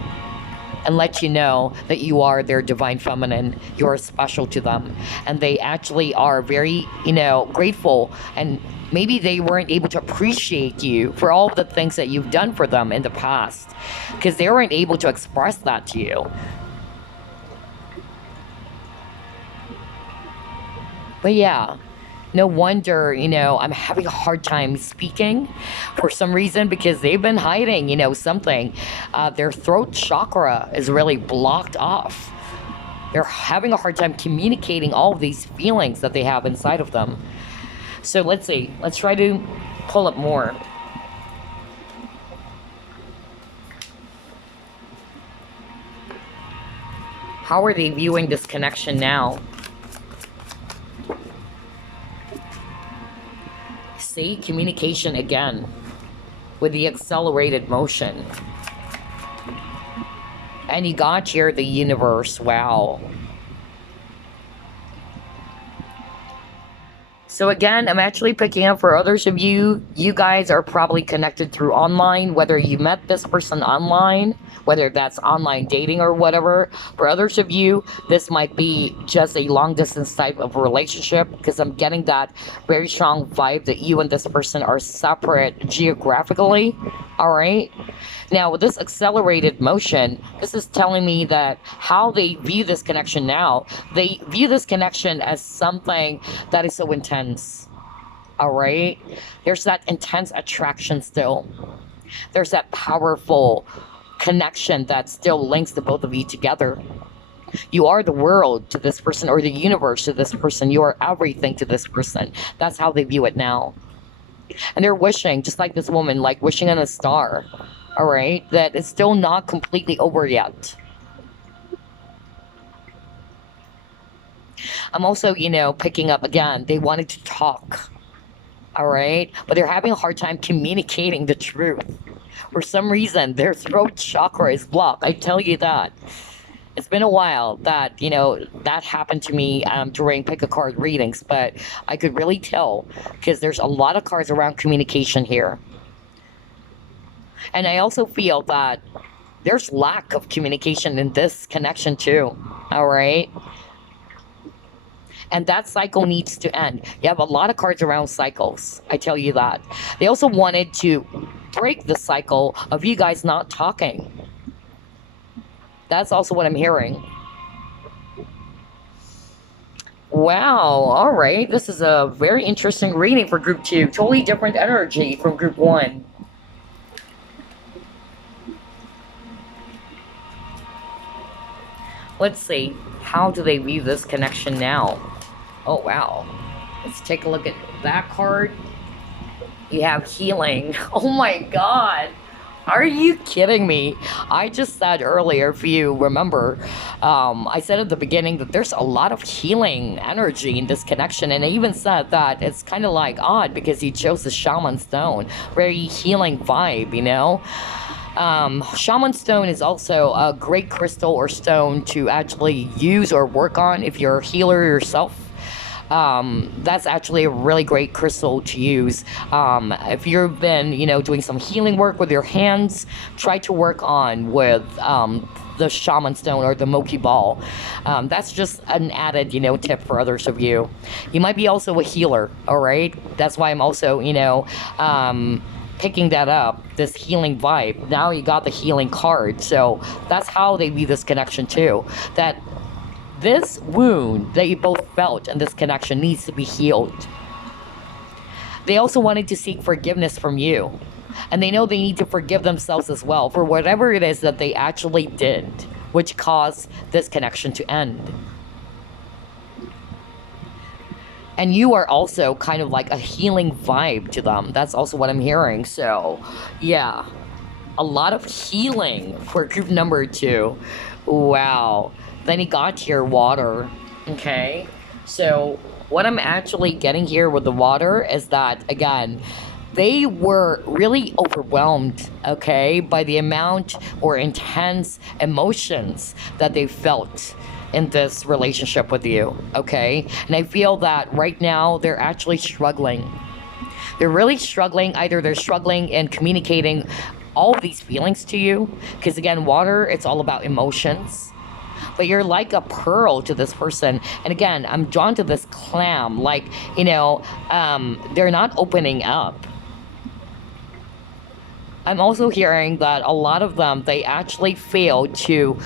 and let you know that you are their divine feminine. You're special to them. And they actually are very, grateful, and maybe they weren't able to appreciate you for all of the things that you've done for them in the past, because they weren't able to express that to you. But yeah, no wonder, I'm having a hard time speaking for some reason because they've been hiding, something. Their throat chakra is really blocked off. They're having a hard time communicating all of these feelings that they have inside of them. So let's see. Let's try to pull up more. How are they viewing this connection now? See, communication again with the accelerated motion. And you got here the universe. Wow. So again, I'm actually picking up for others of you. You guys are probably connected through online, whether you met this person online, whether that's online dating or whatever. For others of you, this might be just a long distance type of relationship because I'm getting that very strong vibe that you and this person are separate geographically. All right. Now, with this accelerated motion, this is telling me that how they view this connection now, they view this connection as something that is so intense. All right? There's that intense attraction still. There's that powerful connection that still links the both of you together. You are the world to this person, or the universe to this person. You are everything to this person. That's how they view it now. And they're wishing, just like this woman, like wishing on a star. All right, that it's still not completely over yet. I'm also, picking up again, they wanted to talk. All right, but they're having a hard time communicating the truth. For some reason, their throat chakra is blocked. I tell you that. It's been a while that, that happened to me during pick a card readings, but I could really tell because there's a lot of cards around communication here. And I also feel that there's lack of communication in this connection too. All right. And that cycle needs to end. You have a lot of cards around cycles. I tell you that. They also wanted to break the cycle of you guys not talking. That's also what I'm hearing. Wow. All right. This is a very interesting reading for group 2. Totally different energy from group 1. Let's see, how do they view this connection now? Oh, wow. Let's take a look at that card. You have healing. Oh my God. Are you kidding me? I just said earlier, if you remember, I said at the beginning that there's a lot of healing energy in this connection. And I even said that it's kind of like odd because he chose the Shaman stone. Very healing vibe, Shaman stone is also a great crystal or stone to actually use or work on if you're a healer yourself. That's actually a really great crystal to use. If you've been, doing some healing work with your hands, try to work on with the Shaman stone or the Moqui ball. That's just an added, tip for others of you. You might be also a healer, all right? That's why I'm also, picking that up, this healing vibe. Now you got the healing card. So that's how they view this connection too. That this wound that you both felt in this connection needs to be healed. They also wanted to seek forgiveness from you. And they know they need to forgive themselves as well for whatever it is that they actually did, which caused this connection to end. And you are also kind of like a healing vibe to them. That's also what I'm hearing. So, yeah. A lot of healing for group number 2. Wow. Then he got here water. Okay. So, what I'm actually getting here with the water is that, again, they were really overwhelmed, okay, by the amount or intense emotions that they felt in this relationship with you, okay? And I feel that right now they're actually struggling. They're really struggling. Either they're struggling in communicating all of these feelings to you, because again, water, it's all about emotions. But you're like a pearl to this person. And again, I'm drawn to this clam, like, they're not opening up. I'm also hearing that a lot of them, they actually fail to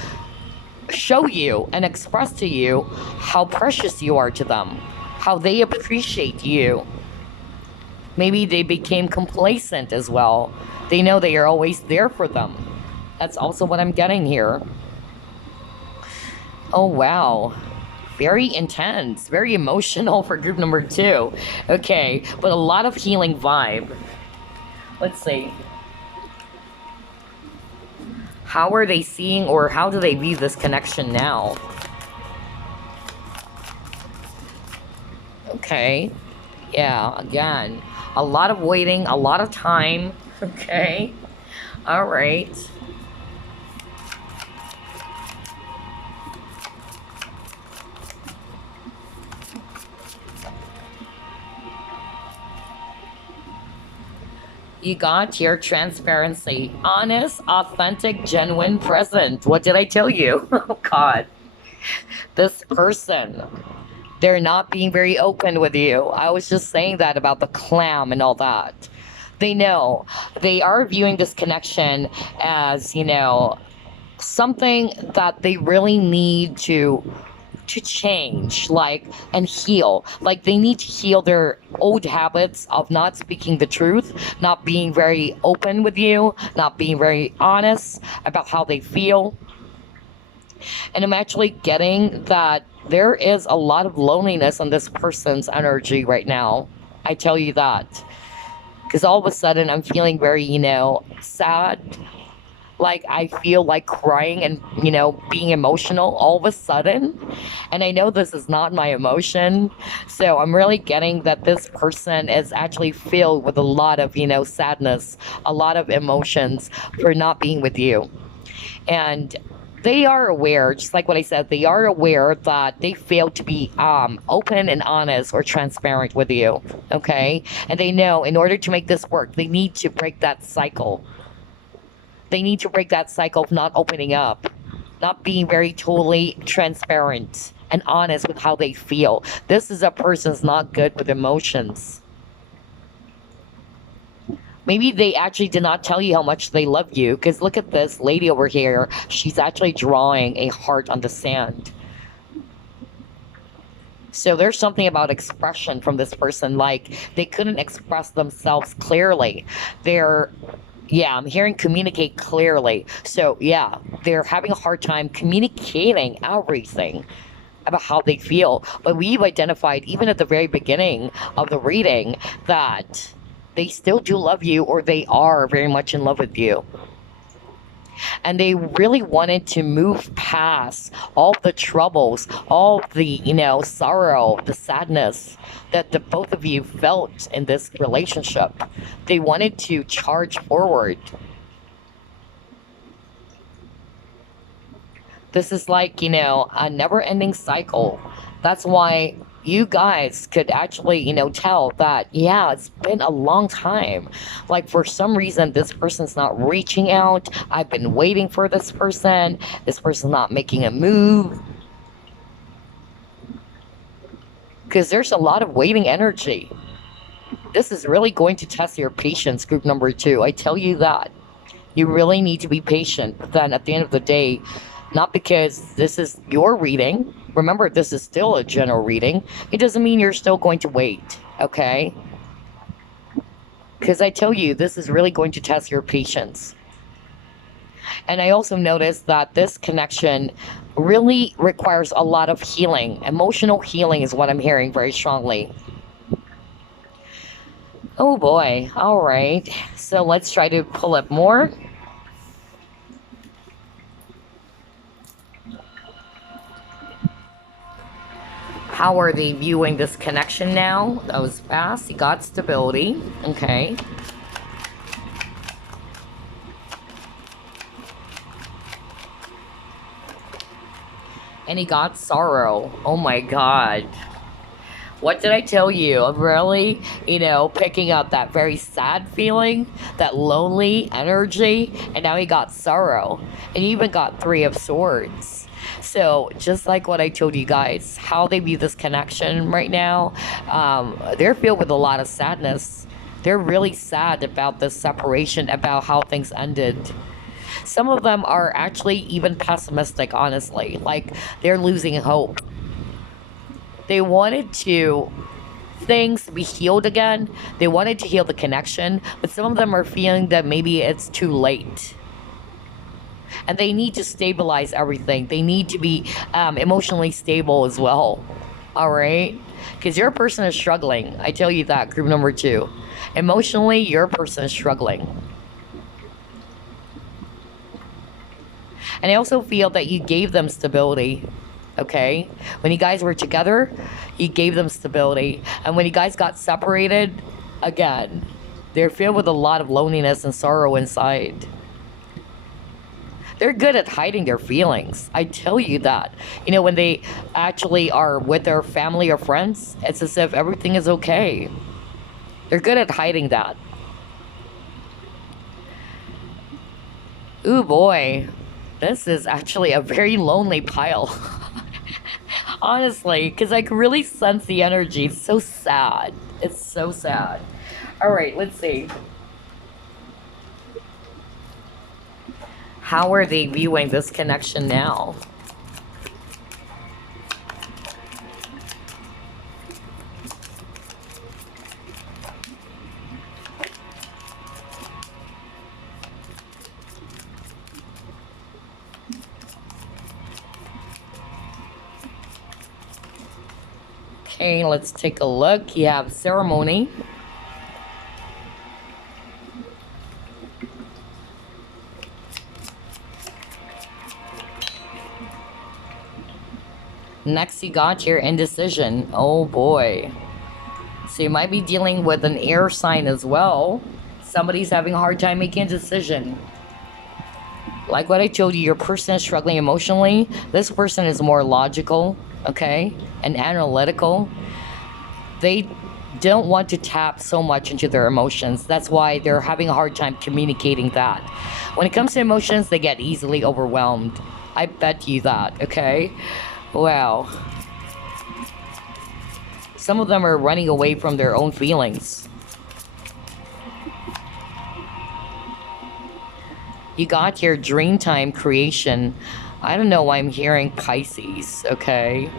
show you and express to you how precious you are to them, how they appreciate you. Maybe they became complacent as well. They know that you're always there for them. That's also what I'm getting here. Oh, wow. Very intense, very emotional for group number 2. Okay, but a lot of healing vibe. Let's see. How are they seeing, or how do they view this connection now? Okay. Yeah, again, a lot of waiting, a lot of time. Okay. All right. You got your transparency. Honest, authentic, genuine, present. What did I tell you? Oh, God. This person, they're not being very open with you. I was just saying that about the clam and all that. They know. They are viewing this connection as, something that they really need to change, like, and heal. Like, they need to heal their old habits of not speaking the truth, not being very open with you, not being very honest about how they feel. And I'm actually getting that there is a lot of loneliness on this person's energy right now. I tell you that. Because all of a sudden I'm feeling very, sad. Like, I feel like crying and, being emotional all of a sudden. And I know this is not my emotion. So I'm really getting that this person is actually filled with a lot of, sadness, a lot of emotions for not being with you. And they are aware, just like what I said, they are aware that they failed to be open and honest or transparent with you. Okay? And they know in order to make this work, they need to break that cycle. They need to break that cycle of not opening up, not being very totally transparent and honest with how they feel. This is a person's not good with emotions. Maybe they actually did not tell you how much they love you, because look at this lady over here. She's actually drawing a heart on the sand. So there's something about expression from this person, like they couldn't express themselves clearly. I'm hearing communicate clearly. So yeah, they're having a hard time communicating everything about how they feel. But we've identified, even at the very beginning of the reading, that they still do love you, or they are very much in love with you. And they really wanted to move past all the troubles, all the, sorrow, the sadness that the both of you felt in this relationship. They wanted to charge forward. This is like, a never-ending cycle. That's why you guys could actually, tell that, yeah, it's been a long time. Like, for some reason, this person's not reaching out. I've been waiting for this person. This person's not making a move. Because there's a lot of waiting energy. This is really going to test your patience, group number 2. I tell you that. You really need to be patient. But then at the end of the day, not because this is your reading. Remember, this is still a general reading. It doesn't mean you're still going to wait, okay? Because I tell you, this is really going to test your patience. And I also noticed that this connection really requires a lot of healing. Emotional healing is what I'm hearing very strongly. Oh boy, all right. So let's try to pull up more. How are they viewing this connection now? That was fast. He got stability. Okay. And he got sorrow. Oh my God. What did I tell you? I'm really, picking up that very sad feeling, that lonely energy, and now he got sorrow. And he even got 3 of Swords. So just like what I told you guys, how they view this connection right now, they're filled with a lot of sadness. They're really sad about this separation, about how things ended. Some of them are actually even pessimistic, honestly. Like, they're losing hope. They wanted to things be healed again. They wanted to heal the connection, but some of them are feeling that maybe it's too late. And they need to stabilize everything. They need to be emotionally stable as well. All right? Because your person is struggling. I tell you that, group number 2. Emotionally, your person is struggling. And I also feel that you gave them stability. Okay? When you guys were together, you gave them stability. And when you guys got separated, again, they're filled with a lot of loneliness and sorrow inside. They're good at hiding their feelings. I tell you that. You know, when they actually are with their family or friends, it's as if everything is okay. They're good at hiding that. Ooh, boy. This is actually a very lonely pile. Honestly, because I can really sense the energy. It's so sad. It's so sad. All right, let's see. How are they viewing this connection now? Okay, let's take a look. You have ceremony. Next, you got your indecision. Oh boy. So you might be dealing with an air sign as well. Somebody's having a hard time making a decision. Like what I told you, your person is struggling emotionally. This person is more logical, okay, and analytical. They don't want to tap so much into their emotions. That's why they're having a hard time communicating that. When it comes to emotions, they get easily overwhelmed. I bet you that, okay? Wow. Some of them are running away from their own feelings. You got your Dreamtime creation. I don't know why I'm hearing Pisces, okay?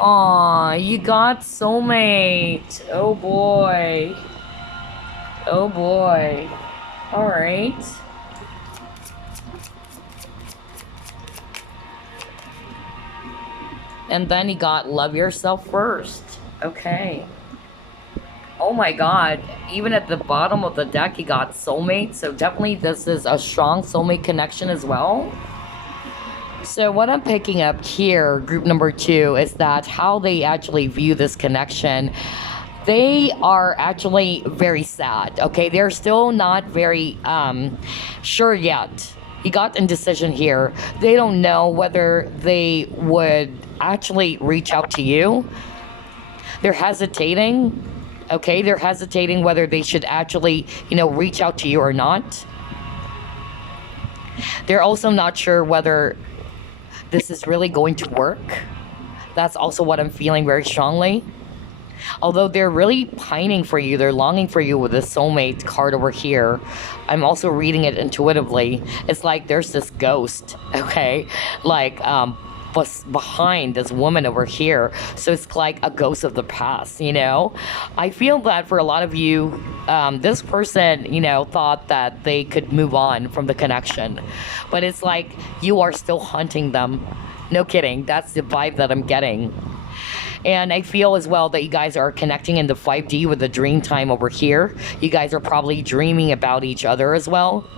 Aw, you got soulmate. Oh boy. Oh boy. Alright. And then you got love yourself first. Okay. Oh my god. Even at the bottom of the deck, you got soulmate. So definitely this is a strong soulmate connection as well. So what I'm picking up here, group number 2, is that how they actually view this connection. They are actually very sad, okay? They're still not very sure yet. You got indecision here. They don't know whether they would actually reach out to you. They're hesitating, okay? They're hesitating whether they should actually, reach out to you or not. They're also not sure whether this is really going to work. That's also what I'm feeling very strongly. Although they're really pining for you, they're longing for you with the soulmate card over here. I'm also reading it intuitively. It's like there's this ghost, okay? Like, behind this woman over here. So it's like a ghost of the past, I feel that for a lot of you, this person, thought that they could move on from the connection. But it's like you are still hunting them. No kidding. That's the vibe that I'm getting. And I feel as well that you guys are connecting in the 5D with the dream time over here. You guys are probably dreaming about each other as well.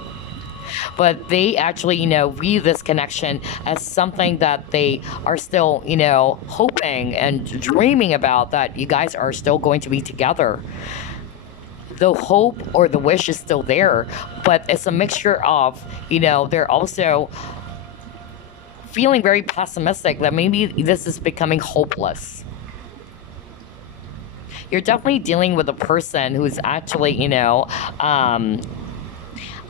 But they actually, view this connection as something that they are still, hoping and dreaming about, that you guys are still going to be together. The hope or the wish is still there, but it's a mixture of, they're also feeling very pessimistic that maybe this is becoming hopeless. You're definitely dealing with a person who's actually,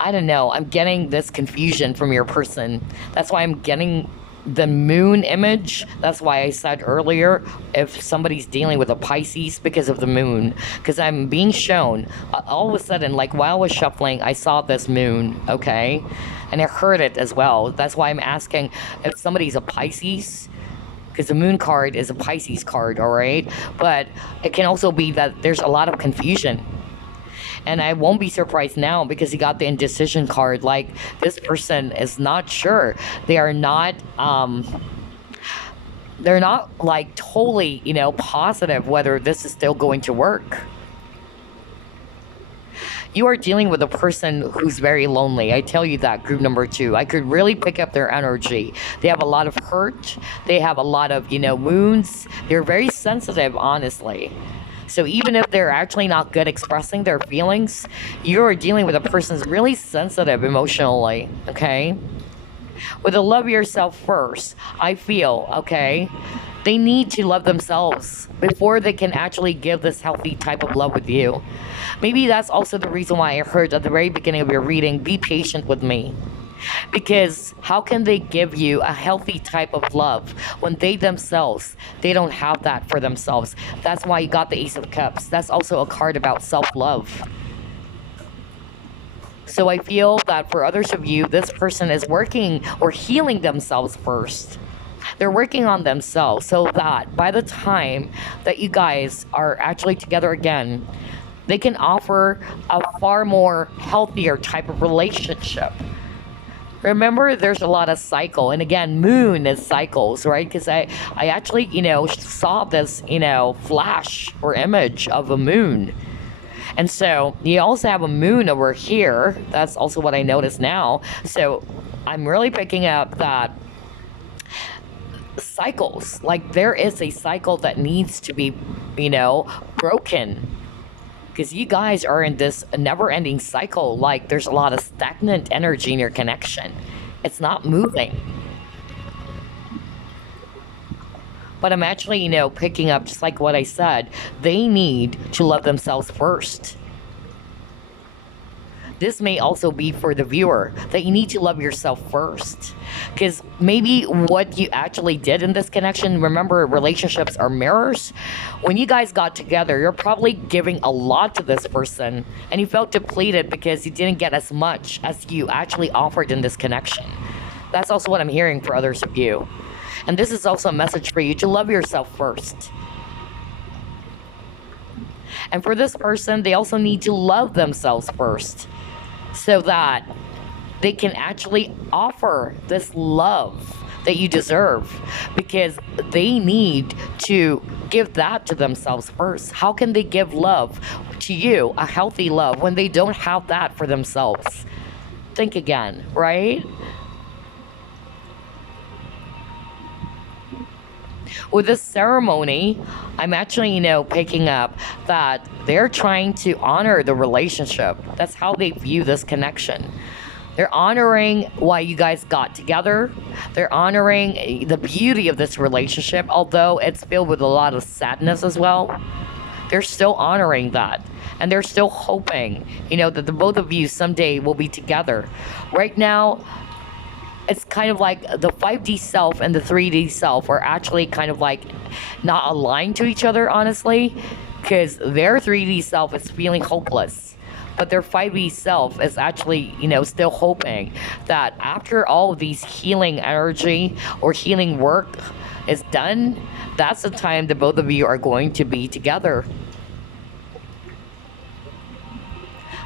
I don't know. I'm getting this confusion from your person. That's why I'm getting the moon image. That's why I said earlier, if somebody's dealing with a Pisces, because of the moon. Because I'm being shown, all of a sudden, like while I was shuffling, I saw this moon, okay? And I heard it as well. That's why I'm asking if somebody's a Pisces, because the moon card is a Pisces card, all right? But it can also be that there's a lot of confusion. And I won't be surprised now because you got the indecision card. Like, this person is not sure. They're not like totally, positive whether this is still going to work. You are dealing with a person who's very lonely. I tell you that, group number 2. I could really pick up their energy. They have a lot of hurt. They have a lot of, wounds. They're very sensitive, honestly. So even if they're actually not good expressing their feelings, you're dealing with a person who's really sensitive emotionally, okay? With the love yourself first, I feel, okay? They need to love themselves before they can actually give this healthy type of love with you. Maybe that's also the reason why I heard at the very beginning of your reading, be patient with me. Because how can they give you a healthy type of love when they themselves, they don't have that for themselves? That's why you got the Ace of Cups. That's also a card about self-love. So I feel that for others of you, this person is working or healing themselves first. They're working on themselves so that by the time that you guys are actually together again, they can offer a far more healthier type of relationship. Remember, there's a lot of cycle. And again, moon is cycles, right? Because I actually, saw this, flash or image of a moon. And so you also have a moon over here. That's also what I notice now. So I'm really picking up that cycles, like there is a cycle that needs to be, broken. Because you guys are in this never-ending cycle. Like there's a lot of stagnant energy in your connection. It's not moving. But I'm actually, picking up just like what I said. They need to love themselves first. This may also be for the viewer, that you need to love yourself first. Because maybe what you actually did in this connection, remember, relationships are mirrors. When you guys got together, you're probably giving a lot to this person, and you felt depleted because you didn't get as much as you actually offered in this connection. That's also what I'm hearing for others of you. And this is also a message for you to love yourself first. And for this person, they also need to love themselves first, so that they can actually offer this love that you deserve, because they need to give that to themselves first. How can they give love to you, a healthy love, when they don't have that for themselves? Think again, right? With this ceremony, I'm actually, picking up that they're trying to honor the relationship. That's how they view this connection. They're honoring why you guys got together. They're honoring the beauty of this relationship, although it's filled with a lot of sadness as well. They're still honoring that. And they're still hoping, that the both of you someday will be together. Right now, it's kind of like the 5D self and the 3D self are actually kind of like not aligned to each other, honestly, because their 3D self is feeling hopeless, but their 5D self is actually, still hoping that after all of these healing energy or healing work is done, that's the time that both of you are going to be together.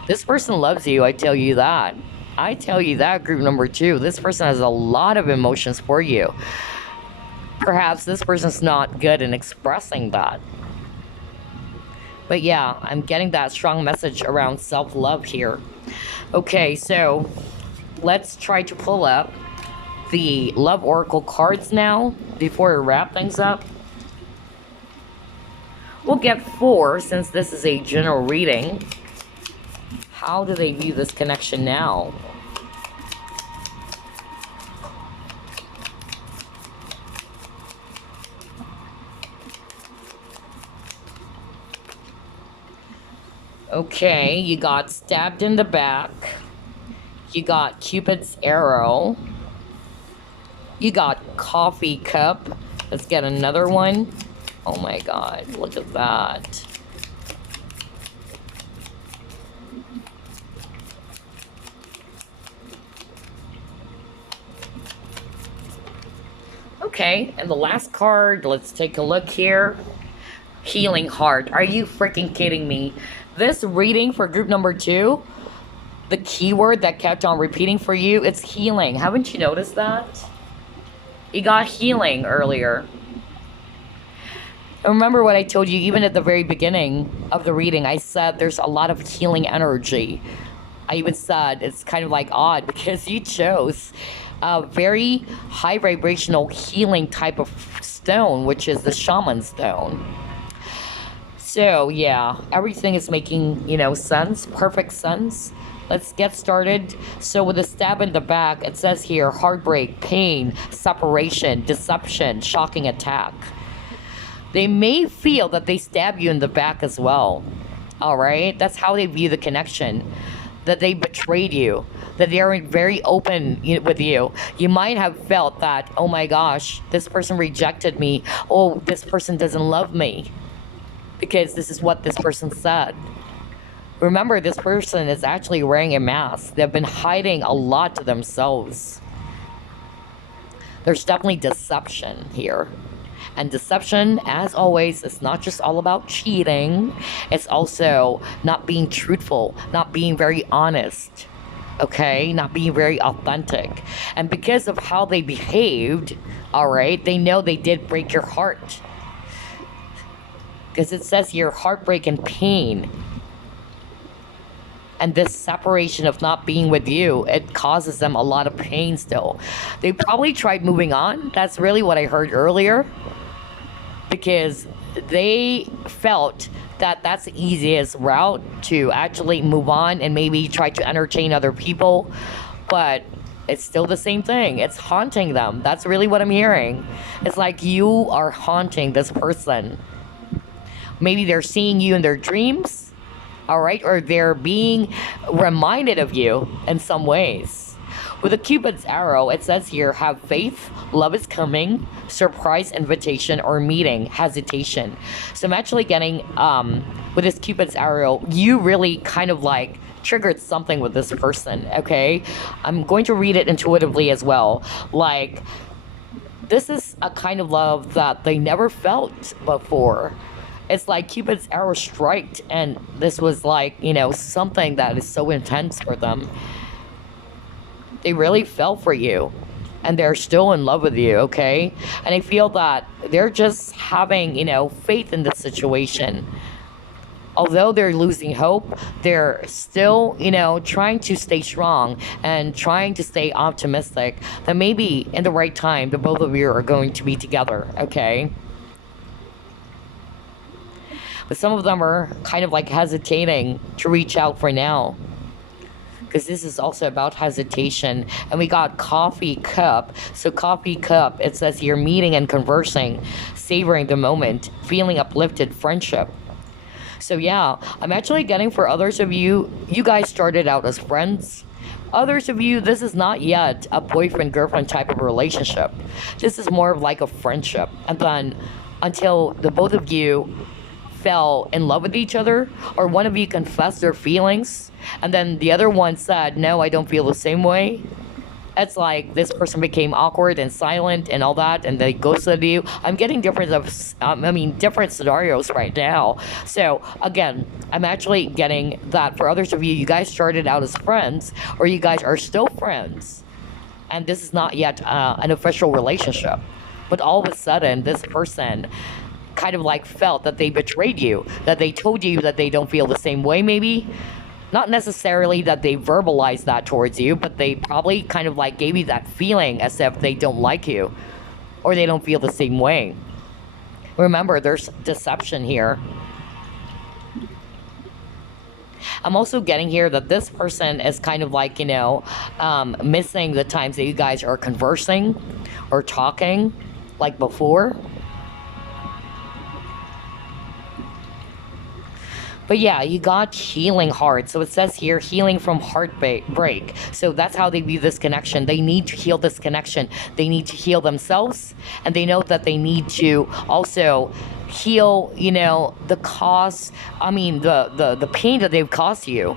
This person loves you, I tell you that. I tell you that, group number 2. This person has a lot of emotions for you. Perhaps this person's not good in expressing that. But yeah, I'm getting that strong message around self-love here. Okay, so let's try to pull up the Love Oracle cards now before we wrap things up. We'll get 4 since this is a general reading. How do they view this connection now? Okay, you got stabbed in the back. You got Cupid's arrow. You got coffee cup. Let's get another one. Oh my god, look at that. Okay, and the last card, let's take a look here. Healing Heart. Are you freaking kidding me? This reading for group number 2, the keyword that kept on repeating for you, it's healing. Haven't you noticed that? You got healing earlier. Remember what I told you even at the very beginning of the reading. I said there's a lot of healing energy. I even said it's kind of like odd because you chose a very high vibrational healing type of stone, which is the Shaman stone. So yeah, everything is making, you know, sense, perfect sense. Let's get started. So with a stab in the back, it says here, heartbreak, pain, separation, deception, shocking attack. They may feel that they stab you in the back as well. All right, that's how they view the connection. That they betrayed you, that they aren't very open with you. You might have felt that, oh my gosh, this person rejected me. Oh, this person doesn't love me. Because this is what this person said. Remember, this person is actually wearing a mask. They've been hiding a lot to themselves. There's definitely deception here. And deception, as always, is not just all about cheating. It's also not being truthful, not being very honest, okay? Not being very authentic. And because of how they behaved, all right, they know they did break your heart. Because it says here, heartbreak and pain. And this separation of not being with you, it causes them a lot of pain still. They probably tried moving on. That's really what I heard earlier. Because they felt that that's the easiest route to actually move on and maybe try to entertain other people. But it's still the same thing. It's haunting them. That's really what I'm hearing. It's like you are haunting this person. Maybe they're seeing you in their dreams, all right? Or they're being reminded of you in some ways. With a Cupid's arrow, it says here, have faith, love is coming, surprise invitation or meeting, hesitation. So I'm actually getting, with this Cupid's arrow, you really kind of like triggered something with this person, okay? I'm going to read it intuitively as well. Like, this is a kind of love that they never felt before. It's like Cupid's arrow striked, and this was like, you know, something that is so intense for them. They really fell for you, and they're still in love with you, okay? And I feel that they're just having, you know, faith in the situation. Although they're losing hope, they're still, you know, trying to stay strong and trying to stay optimistic that maybe in the right time, the both of you are going to be together, okay? But some of them are kind of like hesitating to reach out for now. Because this is also about hesitation. And we got coffee cup. So coffee cup, it says you're meeting and conversing, savoring the moment, feeling uplifted, friendship. So yeah, I'm actually getting for others of you, you guys started out as friends. Others of you, this is not yet a boyfriend-girlfriend type of relationship. This is more of like a friendship. And then until the both of you fell in love with each other, or one of you confessed their feelings, and then the other one said, no, I don't feel the same way. It's like this person became awkward and silent and all that, and they ghosted you. I'm getting different scenarios right now. So again, I'm actually getting that for others of you, you guys started out as friends, or you guys are still friends, and this is not yet an official relationship. But all of a sudden, this person kind of like felt that they betrayed you, that they told you that they don't feel the same way maybe. Not necessarily that they verbalized that towards you, but they probably kind of like gave you that feeling as if they don't like you or they don't feel the same way. Remember, there's deception here. I'm also getting here that this person is kind of like, you know, missing the times that you guys are conversing or talking like before. But yeah, you got healing heart. So it says here, healing from heartbreak. So that's how they view this connection. They need to heal this connection. They need to heal themselves, and they know that they need to also heal, you know, the cause. I mean, the pain that they've caused you.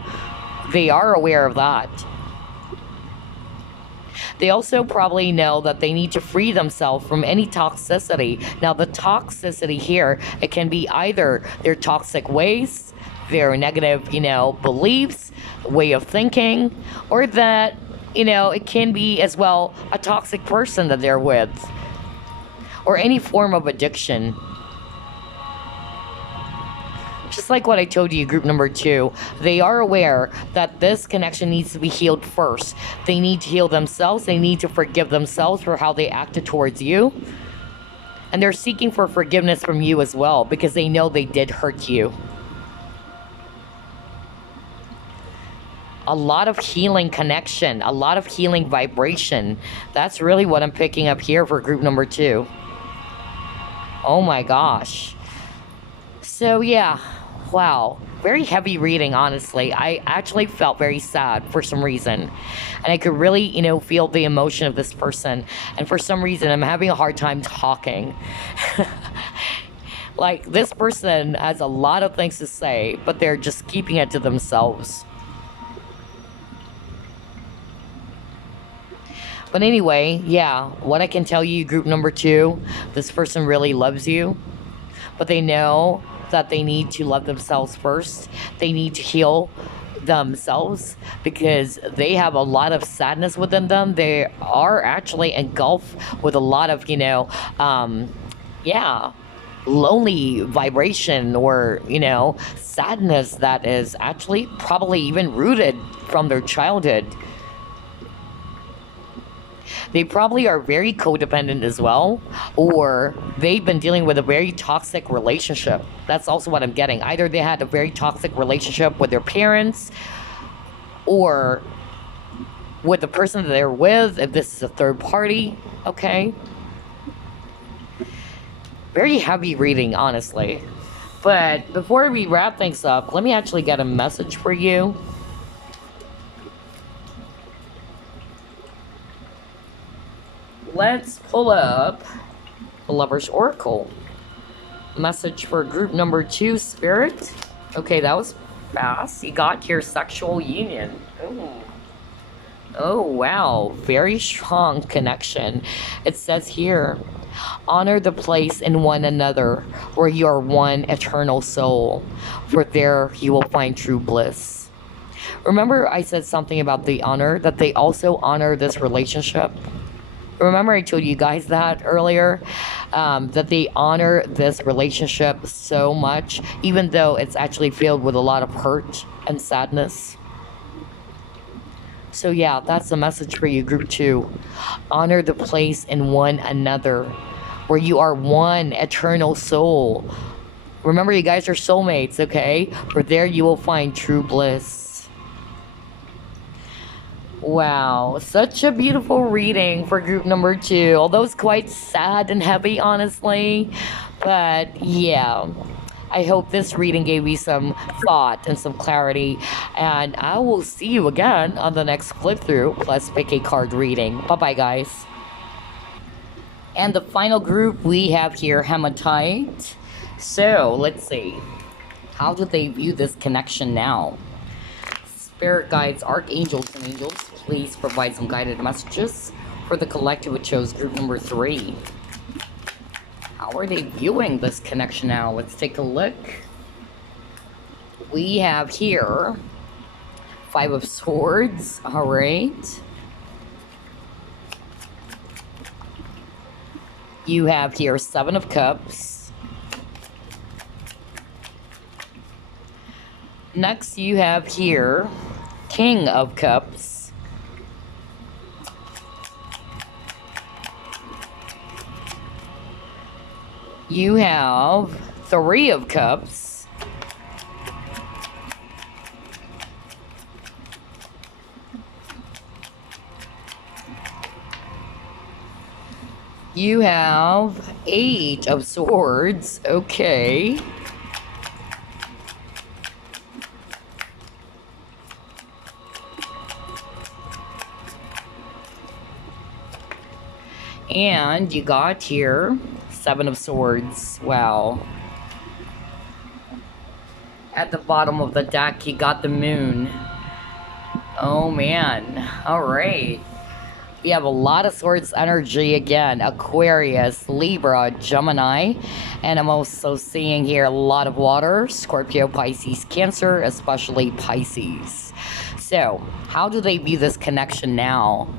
They are aware of that. They also probably know that they need to free themselves from any toxicity. Now, the toxicity here, it can be either their toxic ways, their negative, you know, beliefs, way of thinking, or that, you know, it can be as well a toxic person that they're with, or any form of addiction. Just like what I told you, group number 2, they are aware that this connection needs to be healed first. They need to heal themselves. They need to forgive themselves for how they acted towards you. And they're seeking for forgiveness from you as well, because they know they did hurt you. A lot of healing connection, a lot of healing vibration. That's really what I'm picking up here for group number 2. Oh my gosh. So yeah, wow, very heavy reading, honestly. I actually felt very sad for some reason, and I could really, you know, feel the emotion of this person, and for some reason I'm having a hard time talking. Like, this person has a lot of things to say, but they're just keeping it to themselves. But anyway, yeah, what I can tell you, group number 2, this person really loves you, but they know that they need to love themselves first. They need to heal themselves because they have a lot of sadness within them. They are actually engulfed with a lot of, you know, yeah, lonely vibration, or, you know, sadness that is actually probably even rooted from their childhood. They probably are very codependent as well, or they've been dealing with a very toxic relationship. That's also what I'm getting. Either they had a very toxic relationship with their parents, or with the person that they're with, if this is a third party, okay? Very heavy reading, honestly. But before we wrap things up, let me actually get a message for you. Let's pull up the Lover's Oracle. Message for group number 2, Spirit. Okay, that was fast. You got your sexual union. Ooh. Oh, wow. Very strong connection. It says here, honor the place in one another where you are one eternal soul, for there you will find true bliss. Remember I said something about the honor, that they also honor this relationship? Remember I told you guys that earlier, that they honor this relationship so much, even though it's actually filled with a lot of hurt and sadness. So yeah, that's the message for you, group 2. Honor the place in one another, where you are one eternal soul. Remember, you guys are soulmates, okay? For there you will find true bliss. Wow, such a beautiful reading for group number 2. Although it's quite sad and heavy, honestly. But yeah, I hope this reading gave you some thought and some clarity. And I will see you again on the next flip through plus pick a card reading. Bye-bye, guys. And the final group we have here, Hematite. So, let's see. How do they view this connection now? Spirit guides, archangels, and angels, please provide some guided messages for the collective who chose group number 3. How are they viewing this connection now? Let's take a look. We have here 5 of Swords. All right. You have here 7 of Cups. Next, you have here King of Cups. You have 3 of Cups. You have 8 of Swords. Okay. And you got here Seven of Swords. Wow. At the bottom of the deck, you got the Moon. Oh man. Alright. We have a lot of Swords energy again. Aquarius, Libra, Gemini. And I'm also seeing here a lot of water. Scorpio, Pisces, Cancer, especially Pisces. So, how do they view this connection now?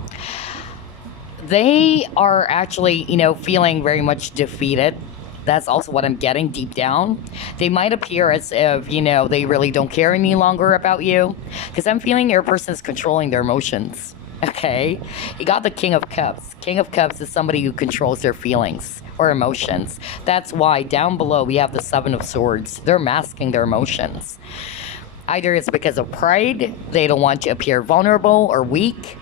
They are actually, feeling very much defeated. That's also what I'm getting deep down. They might appear as if, they really don't care any longer about you. Because I'm feeling your person is controlling their emotions. Okay? You got the King of Cups. King of Cups is somebody who controls their feelings or emotions. That's why down below we have the Seven of Swords. They're masking their emotions. Either it's because of pride, they don't want to appear vulnerable or weak.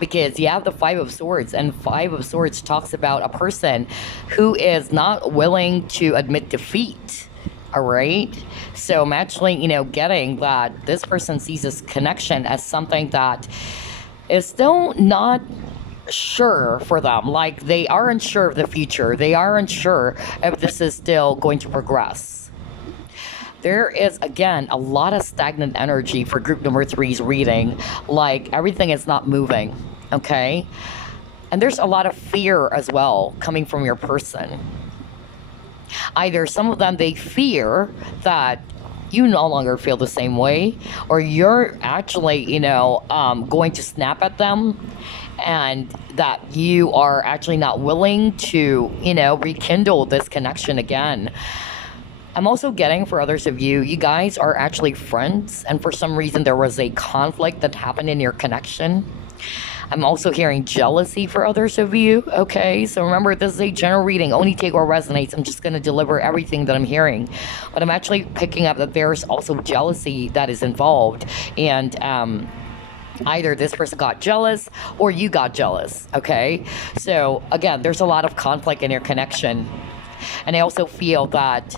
Because you have the Five of Swords, and Five of Swords talks about a person who is not willing to admit defeat. All right? So I'm actually, getting that this person sees this connection as something that is still not sure for them. Like, they are unsure of the future. They are unsure if this is still going to progress. There is, again, a lot of stagnant energy for group number 3's reading. Like, everything is not moving, okay? And there's a lot of fear as well coming from your person. Either some of them, they fear that you no longer feel the same way, or you're actually, going to snap at them, and that you are actually not willing to, rekindle this connection again. I'm also getting for others of you, you guys are actually friends, and for some reason there was a conflict that happened in your connection. I'm also hearing jealousy for others of you, okay? So remember, this is a general reading. Only take what resonates. I'm just going to deliver everything that I'm hearing. But I'm actually picking up that there's also jealousy that is involved. And either this person got jealous or you got jealous, okay? So again, there's a lot of conflict in your connection. And I also feel that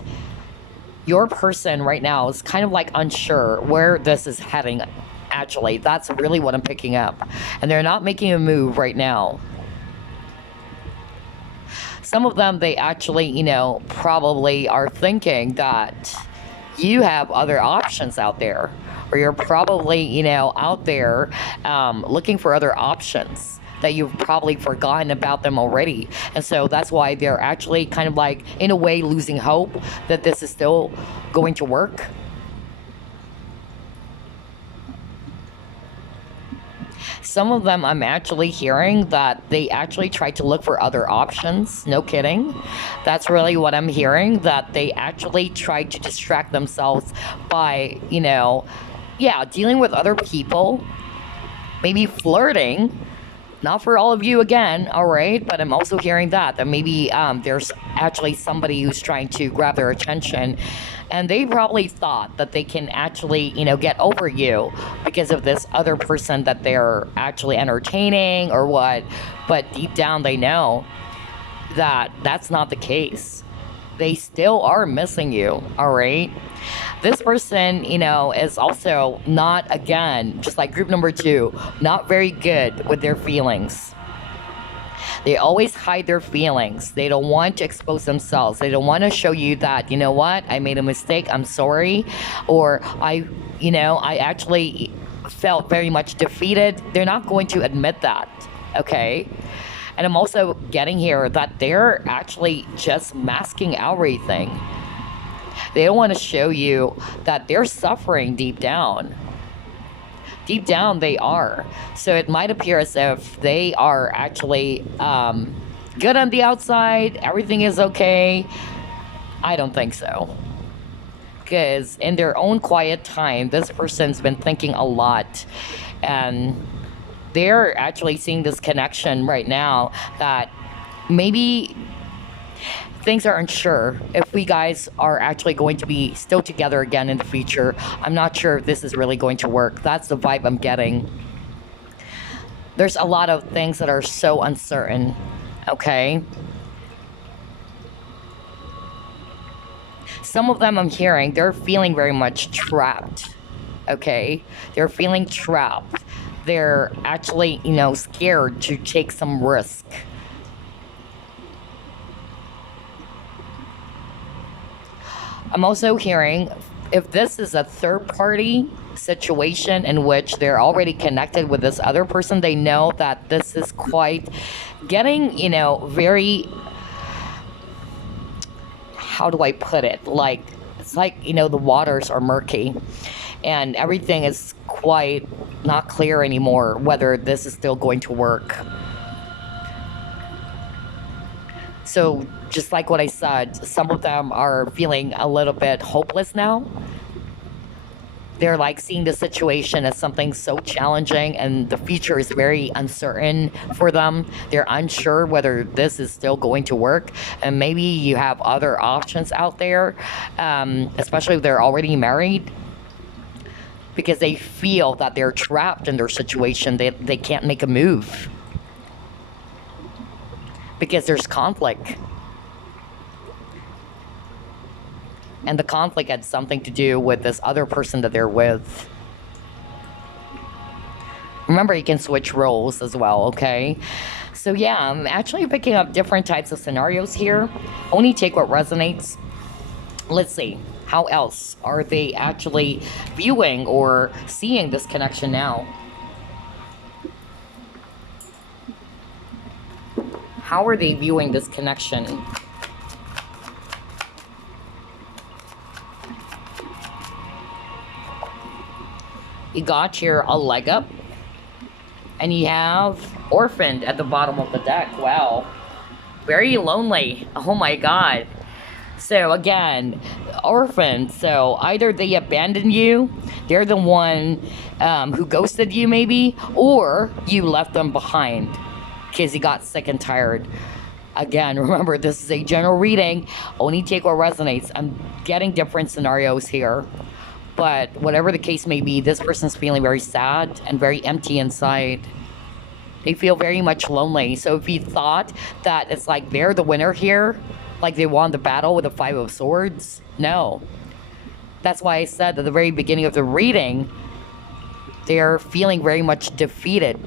your person right now is kind of like unsure where this is heading. Actually, that's really what I'm picking up. And they're not making a move right now. Some of them, they actually, probably are thinking that you have other options out there. Or you're probably, out there looking for other options that you've probably forgotten about them already. And so that's why they're actually kind of like, in a way, losing hope that this is still going to work. Some of them, I'm actually hearing that they actually tried to look for other options. No kidding. That's really what I'm hearing, that they actually tried to distract themselves by, dealing with other people, maybe flirting. Not for all of you again, all right? But I'm also hearing that maybe there's actually somebody who's trying to grab their attention. And they probably thought that they can actually, get over you because of this other person that they're actually entertaining or what. But deep down, they know that that's not the case. They still are missing you, all right? This person, is also not, again, just like group number 2, not very good with their feelings. They always hide their feelings. They don't want to expose themselves. They don't want to show you that, what, I made a mistake, I'm sorry. Or I actually felt very much defeated. They're not going to admit that, okay? And I'm also getting here that they're actually just masking everything. They don't want to show you that they're suffering deep down. Deep down, they are. So it might appear as if they are actually good on the outside. Everything is okay. I don't think so. Because in their own quiet time, this person's been thinking a lot. And they're actually seeing this connection right now that maybe things are unsure if we guys are actually going to be still together again in the future. I'm not sure if this is really going to work. That's the vibe I'm getting. There's a lot of things that are so uncertain, okay? Some of them I'm hearing, they're feeling very much trapped, okay? They're feeling trapped. They're actually, scared to take some risk. I'm also hearing if this is a third party situation in which they're already connected with this other person, they know that this is quite getting, very, how do I put it? Like, it's like, the waters are murky and everything is quite not clear anymore whether this is still going to work. So, just like what I said, some of them are feeling a little bit hopeless now. They're like seeing the situation as something so challenging and the future is very uncertain for them. They're unsure whether this is still going to work. And maybe you have other options out there, especially if they're already married, because they feel that they're trapped in their situation. They can't make a move because there's conflict. And the conflict had something to do with this other person that they're with. Remember, you can switch roles as well, okay? So yeah, I'm actually picking up different types of scenarios here. Only take what resonates. Let's see, how else are they actually viewing or seeing this connection now? How are they viewing this connection? You got here a leg up, and you have orphaned at the bottom of the deck. Wow, very lonely. Oh my god. So again, orphaned. So either they abandoned you, they're the one who ghosted you maybe, or you left them behind because you got sick and tired. Again, remember, this is a general reading. Only take what resonates. I'm getting different scenarios here. But whatever the case may be, this person's feeling very sad and very empty inside. They feel very much lonely. So if you thought that it's like they're the winner here, like they won the battle with the Five of Swords, no. That's why I said at the very beginning of the reading, they're feeling very much defeated.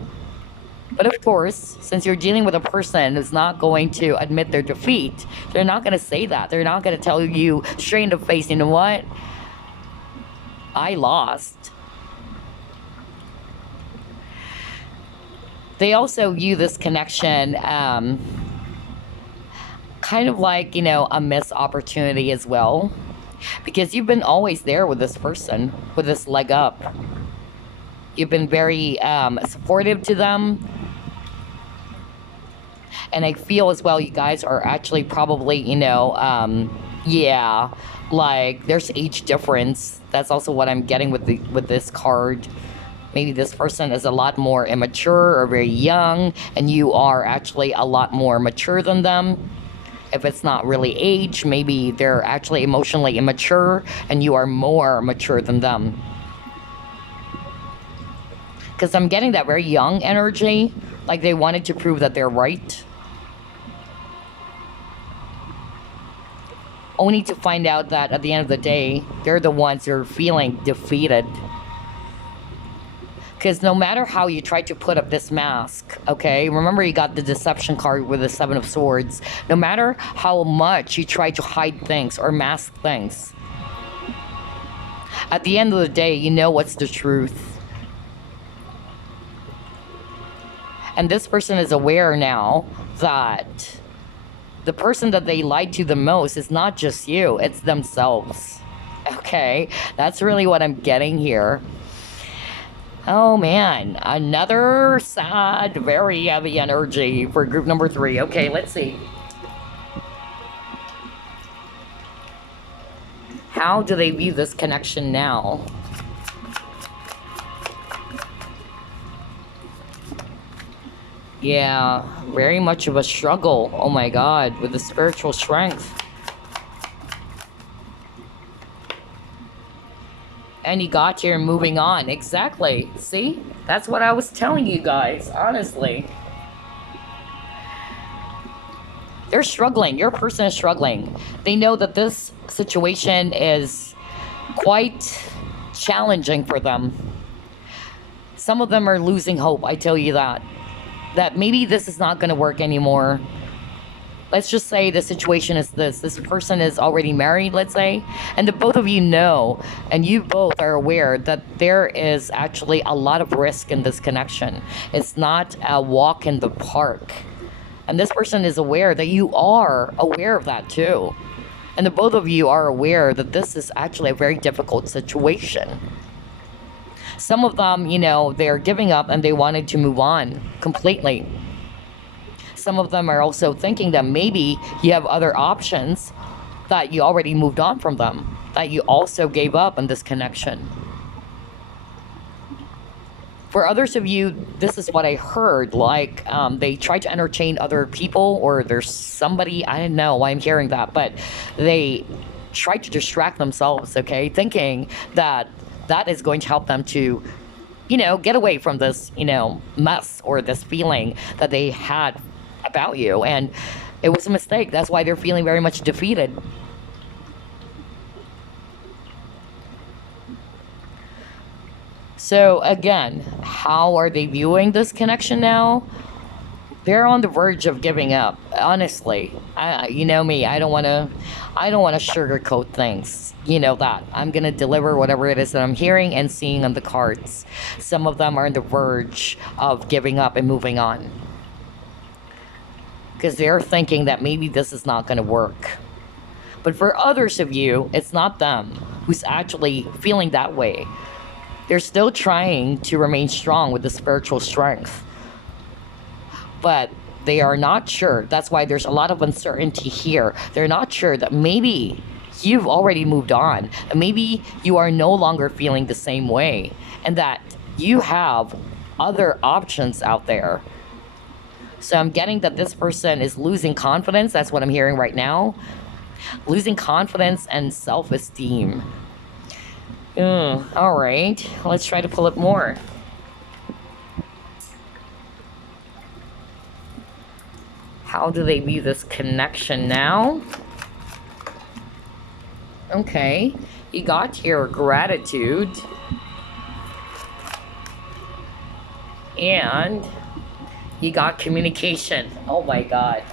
But of course, since you're dealing with a person who's not going to admit their defeat, they're not going to say that. They're not going to tell you straight in the face, you know what? I lost. They also view this connection kind of like, a missed opportunity as well. Because you've been always there with this person, with this leg up. You've been very supportive to them. And I feel as well you guys are actually probably, yeah, like there's age difference. That's also what I'm getting with this card. Maybe this person is a lot more immature or very young, and you are actually a lot more mature than them. If it's not really age, maybe they're actually emotionally immature, and you are more mature than them. Because I'm getting that very young energy, like they wanted to prove that they're right. Only to find out that at the end of the day, they're the ones who are feeling defeated. Because no matter how you try to put up this mask, okay? Remember you got the deception card with the Seven of Swords. No matter how much you try to hide things or mask things, at the end of the day, you know what's the truth. And this person is aware now that the person that they lied to the most is not just you, it's themselves. Okay? That's really what I'm getting here. Oh man, another sad, very heavy energy for group number 3. Okay, let's see. How do they view this connection now? Yeah, very much of a struggle. Oh my god, with the spiritual strength. And you got here moving on. Exactly. See? That's what I was telling you guys, honestly. They're struggling. Your person is struggling. They know that this situation is quite challenging for them. Some of them are losing hope, I tell you that. That maybe this is not going to work anymore. let's just say the situation is this person is already married, let's say, and the both of you know, and you both are aware that there is actually a lot of risk in this connection. It's not a walk in the park, and this person is aware that you are aware of that too, and the both of you are aware that this is actually a very difficult situation. Some of them, they're giving up and they wanted to move on completely. Some of them are also thinking that maybe you have other options, that you already moved on from them, that you also gave up on this connection. For others of you, this is what I heard, like they tried to entertain other people, or there's somebody, I don't know why I'm hearing that, but they tried to distract themselves, okay, thinking that that is going to help them to, get away from this, mess or this feeling that they had about you. And it was a mistake. That's why they're feeling very much defeated. So again, how are they viewing this connection now? They're on the verge of giving up. Honestly, you know me. I don't want to sugarcoat things. You know that I'm gonna deliver whatever it is that I'm hearing and seeing on the cards. Some of them are on the verge of giving up and moving on, because they're thinking that maybe this is not going to work. But for others of you, it's not them who's actually feeling that way. They're still trying to remain strong with the spiritual strength, but they are not sure. That's why there's a lot of uncertainty here. They're not sure that maybe you've already moved on, and maybe you are no longer feeling the same way, and that you have other options out there. So I'm getting that this person is losing confidence. That's what I'm hearing right now. Losing confidence and self-esteem. All right, let's try to pull it more. How do they view this connection now? Okay, you got here gratitude. And you got communication. Oh my God.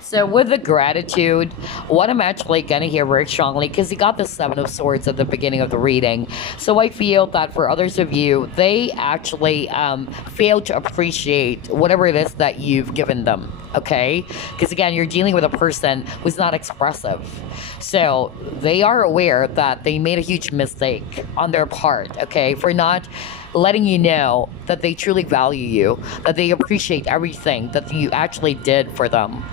So with the gratitude, what I'm actually going to hear very strongly, because you got the Seven of Swords at the beginning of the reading. So I feel that for others of you, they actually fail to appreciate whatever it is that you've given them, okay? Because again, you're dealing with a person who's not expressive. So they are aware that they made a huge mistake on their part, okay, for not letting you know that they truly value you, that they appreciate everything that you actually did for them.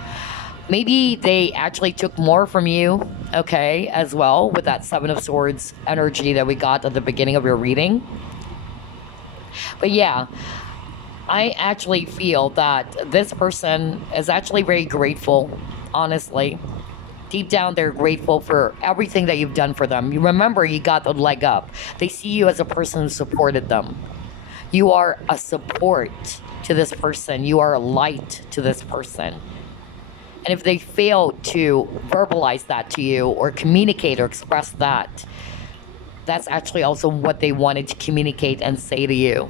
Maybe they actually took more from you, okay, as well, with that Seven of Swords energy that we got at the beginning of your reading. But yeah, I actually feel that this person is actually very grateful, honestly. Deep down, they're grateful for everything that you've done for them. You remember, you got the leg up. They see you as a person who supported them. You are a support to this person. You are a light to this person. And if they fail to verbalize that to you or communicate or express that, that's actually also what they wanted to communicate and say to you.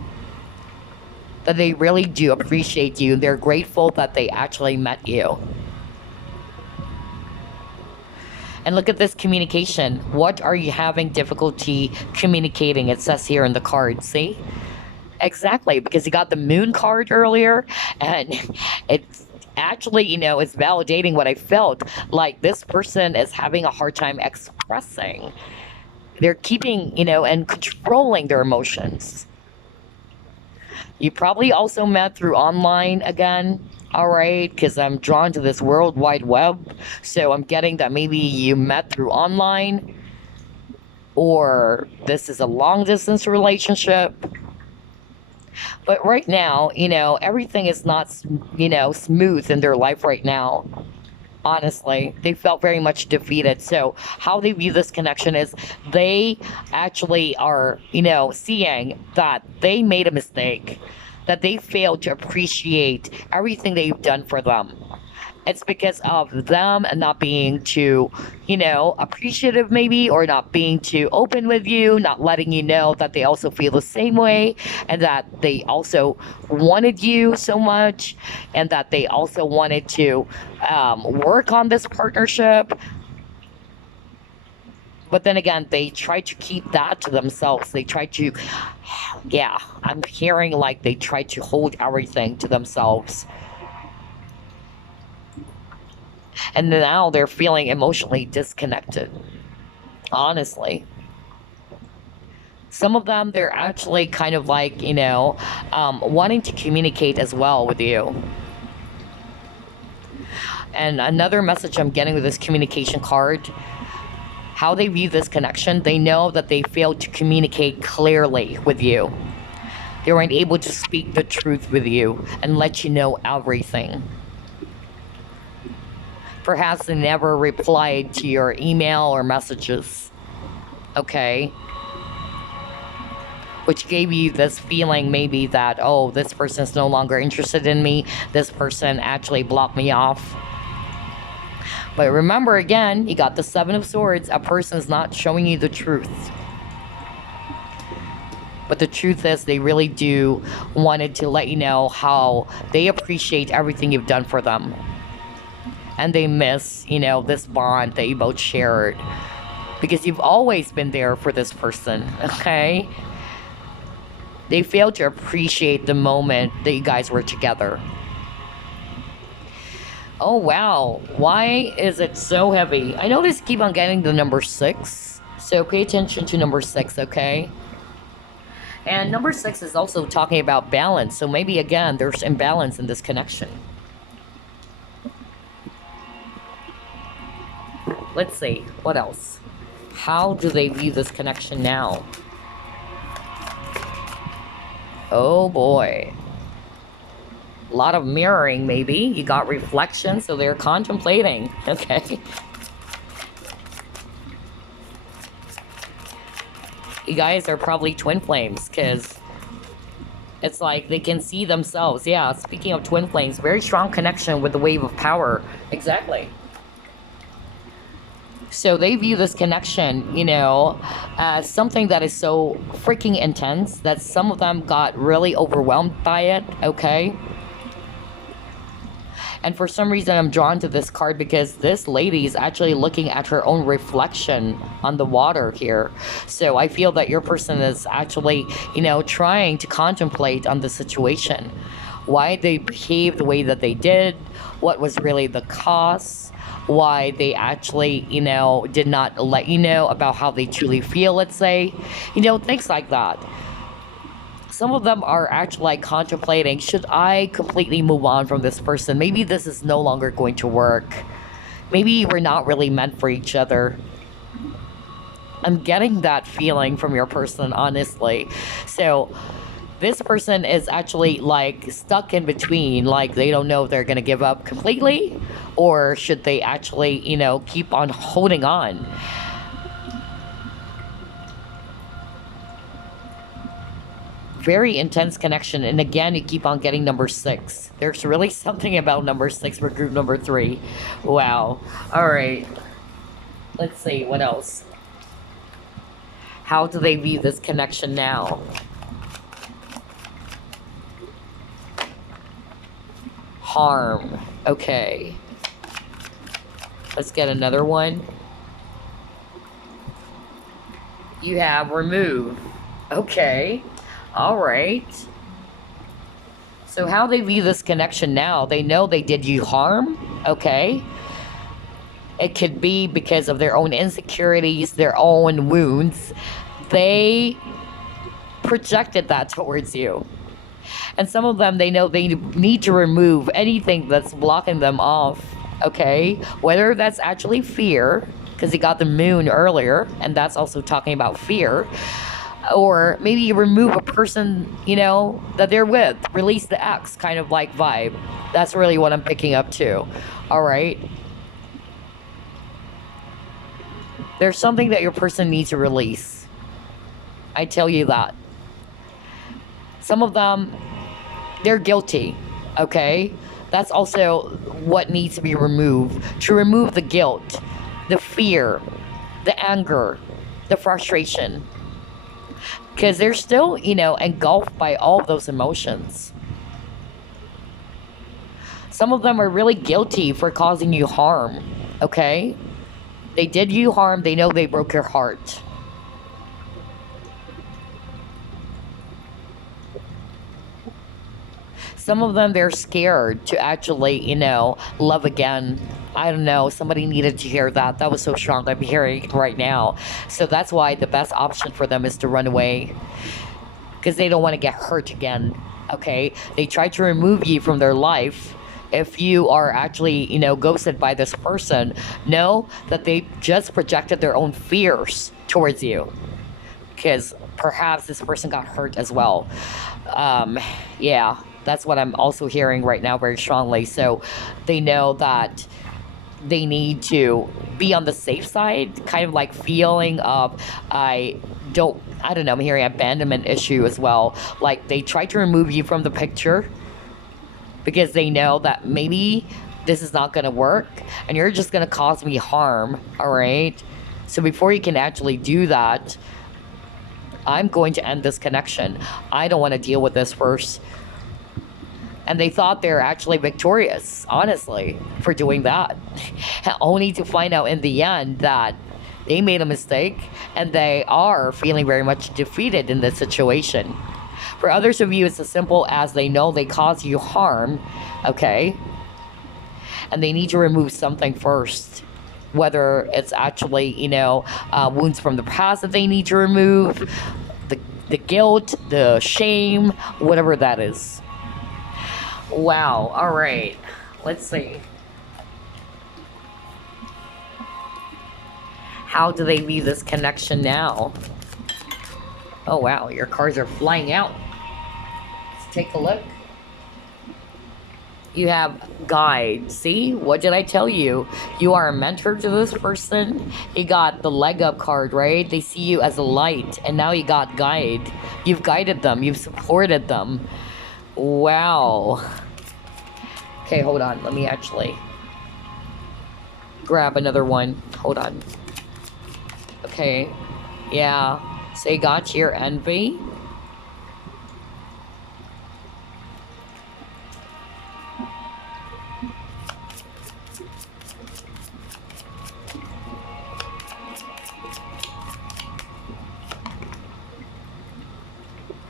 That they really do appreciate you. They're grateful that they actually met you. And look at this communication. What are you having difficulty communicating? It says here in the card, see? Exactly, because you got the Moon card earlier, and it's actually, it's validating what I felt. Like this person is having a hard time expressing. They're keeping, and controlling their emotions. You probably also met through online again, all right? Because I'm drawn to this World Wide Web. So I'm getting that maybe you met through online, or this is a long distance relationship. But right now, everything is not, smooth in their life right now. Honestly, they felt very much defeated. So how they view this connection is they actually are, seeing that they made a mistake, that they failed to appreciate everything that you've done for them. It's because of them not being too, appreciative maybe, or not being too open with you, not letting you know that they also feel the same way, and that they also wanted you so much, and that they also wanted to work on this partnership. But then again, they try to keep that to themselves. They try to, yeah, I'm hearing like they try to hold everything to themselves. And now they're feeling emotionally disconnected, honestly. Some of them, they're actually kind of like, wanting to communicate as well with you. And another message I'm getting with this communication card, how they view this connection, they know that they failed to communicate clearly with you. They weren't able to speak the truth with you and let you know everything. Perhaps they never replied to your email or messages. Okay? Which gave you this feeling maybe that, oh, this person's no longer interested in me. This person actually blocked me off. But remember again, you got the Seven of Swords. A person's not showing you the truth. But the truth is, they really do wanted to let you know how they appreciate everything you've done for them. And they miss, this bond that you both shared. Because you've always been there for this person, okay? They failed to appreciate the moment that you guys were together. Oh, wow. Why is it so heavy? I notice keep on getting the number 6. So pay attention to number 6, okay? And number 6 is also talking about balance. So maybe, again, there's imbalance in this connection. Let's see. What else? How do they view this connection now? Oh, boy. A lot of mirroring, maybe. You got reflection, so they're contemplating. Okay. You guys are probably twin flames, because it's like they can see themselves. Yeah, speaking of twin flames, very strong connection with the wave of power. Exactly. So they view this connection, as something that is so freaking intense that some of them got really overwhelmed by it, okay? And for some reason, I'm drawn to this card because this lady is actually looking at her own reflection on the water here. So I feel that your person is actually, trying to contemplate on the situation. Why they behaved the way that they did, what was really the cause, why they actually, did not let you know about how they truly feel, let's say. Things like that. Some of them are actually like contemplating, should I completely move on from this person? Maybe this is no longer going to work. Maybe we're not really meant for each other. I'm getting that feeling from your person, honestly. So this person is actually like stuck in between, like they don't know if they're going to give up completely or should they actually, keep on holding on. Very intense connection. And again, you keep on getting number 6. There's really something about number 6 for group number 3. Wow. All right. Let's see. What else? How do they view this connection now? Harm. Okay. Let's get another one. You have remove. Okay. All right. So how they view this connection now, they know they did you harm, okay? It could be because of their own insecurities, their own wounds. They projected that towards you. And some of them, they know they need to remove anything that's blocking them off, okay? Whether that's actually fear, because you got the moon earlier, and that's also talking about fear. Or maybe you remove a person, that they're with. Release the X kind of like vibe. That's really what I'm picking up too. All right. There's something that your person needs to release. I tell you that. Some of them, they're guilty. Okay. That's also what needs to be removed, to remove the guilt, the fear, the anger, the frustration, because they're still, engulfed by all of those emotions. Some of them are really guilty for causing you harm, okay? They did you harm, they know they broke your heart. Some of them, they're scared to actually, love again. I don't know. Somebody needed to hear that. That was so strong. I'm hearing it right now. So that's why the best option for them is to run away. Because they don't want to get hurt again. Okay? They try to remove you from their life. If you are actually, ghosted by this person, know that they just projected their own fears towards you. Because perhaps this person got hurt as well. Yeah. That's what I'm also hearing right now very strongly. So they know that they need to be on the safe side, kind of like feeling of, I don't know, I'm hearing abandonment issue as well. Like they try to remove you from the picture because they know that maybe this is not going to work and you're just going to cause me harm, all right? So before you can actually do that, I'm going to end this connection. I don't want to deal with this first. And they thought they're actually victorious, honestly, for doing that. Only to find out in the end that they made a mistake and they are feeling very much defeated in this situation. For others of you, it's as simple as they know they caused you harm, okay? And they need to remove something first. Whether it's actually, wounds from the past that they need to remove, the guilt, the shame, whatever that is. Wow, all right. Let's see. How do they view this connection now? Oh, wow, your cards are flying out. Let's take a look. You have guide. See, what did I tell you? You are a mentor to this person. You got the leg up card, right? They see you as a light, and now you got guide. You've guided them. You've supported them. Wow. Okay, hold on. Let me actually grab another one. Hold on. Okay. Yeah. So you got your envy.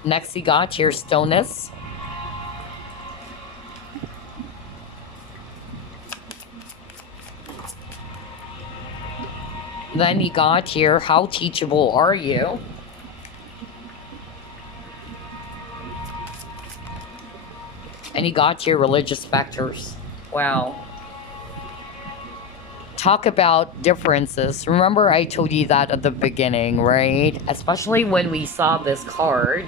Next, you got your stoneness. Then you got here, how teachable are you? And you got your religious factors. Wow. Talk about differences. Remember I told you that at the beginning, right? Especially when we saw this card,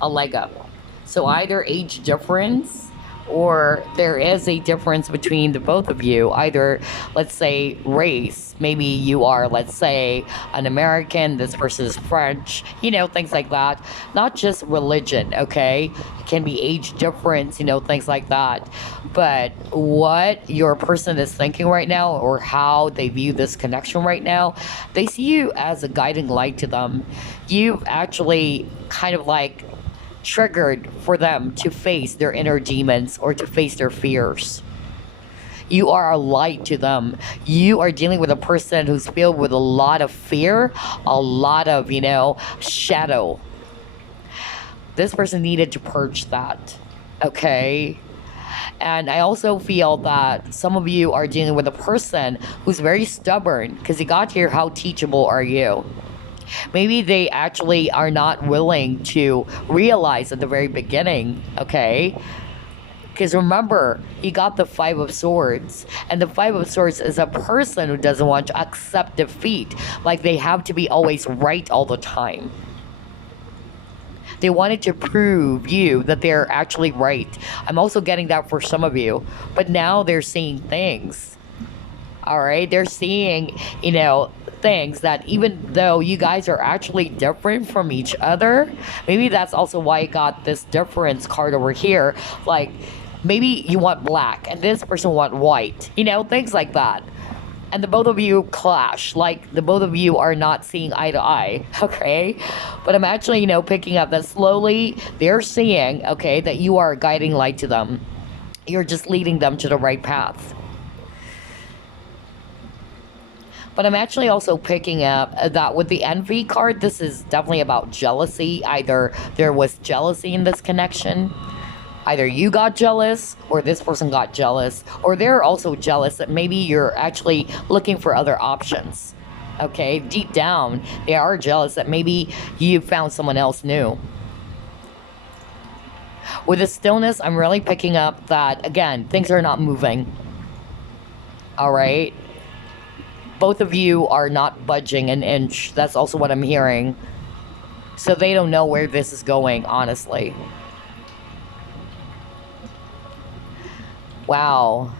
a leg up. So either age difference, or there is a difference between the both of you. Either, let's say, race. Maybe you are, let's say, an American, this person is French, things like that. Not just religion, okay? It can be age difference, things like that. But what your person is thinking right now, or how they view this connection right now, they see you as a guiding light to them. You've actually kind of like triggered for them to face their inner demons or to face their fears. You are a light to them. You are dealing with a person who's filled with a lot of fear, a lot of, shadow. This person needed to purge that, okay? And I also feel that some of you are dealing with a person who's very stubborn, because you got here, how teachable are you? Maybe they actually are not willing to realize at the very beginning, okay? Because remember, you got the Five of Swords. And the Five of Swords is a person who doesn't want to accept defeat. Like they have to be always right all the time. They wanted to prove you that they're actually right. I'm also getting that for some of you. But now they're seeing things. All right? They're seeing, thinks that even though you guys are actually different from each other, maybe that's also why you got this difference card over here. Like, maybe you want black and this person want white, you know, things like that. And the both of you clash, like the both of you are not seeing eye to eye. Okay, but I'm actually, you know, picking up that slowly they're seeing, okay, that you are a guiding light to them. You're just leading them to the right path. But I'm actually also picking up that with the envy card, this is definitely about jealousy. Either there was jealousy in this connection, either you got jealous or this person got jealous, or they're also jealous that maybe you're actually looking for other options. Okay, deep down, they are jealous that maybe you found someone else new. With the stillness, I'm really picking up that, again, things are not moving. All right? Both of you are not budging an inch. That's also what I'm hearing. So they don't know where this is going, honestly. Wow.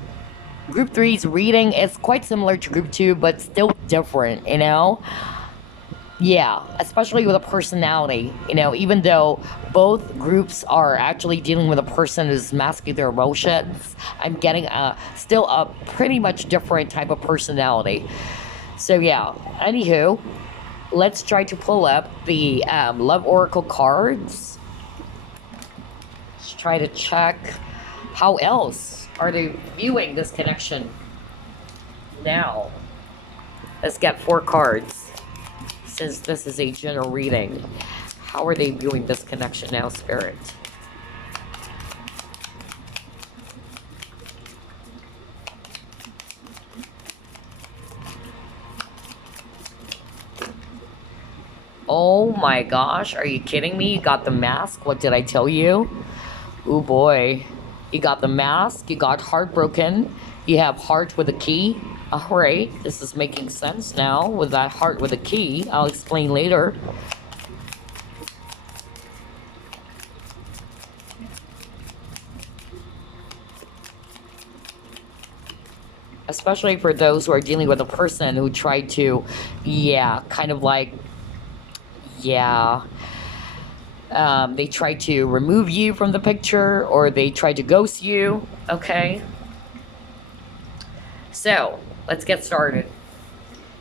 Group 3's reading is quite similar to Group 2, but still different, you know? Yeah, especially with a personality, you know, even though both groups are actually dealing with a person who's masking their emotions, I'm getting still a pretty much different type of personality. So yeah, anywho, let's try to pull up the Love Oracle cards. Let's try to check how else are they viewing this connection now. Let's get 4 cards. Since this is a general reading, how are they viewing this connection now, Spirit? Oh my gosh, are you kidding me? You got the mask? What did I tell you? Oh boy. You got the mask, you got heartbroken, you have heart with a key. Alright, this is making sense now with that heart with a key. I'll explain later. Especially for those who are dealing with a person who tried to, yeah, kind of like, yeah. They tried to remove you from the picture, or they tried to ghost you, okay? So, let's get started.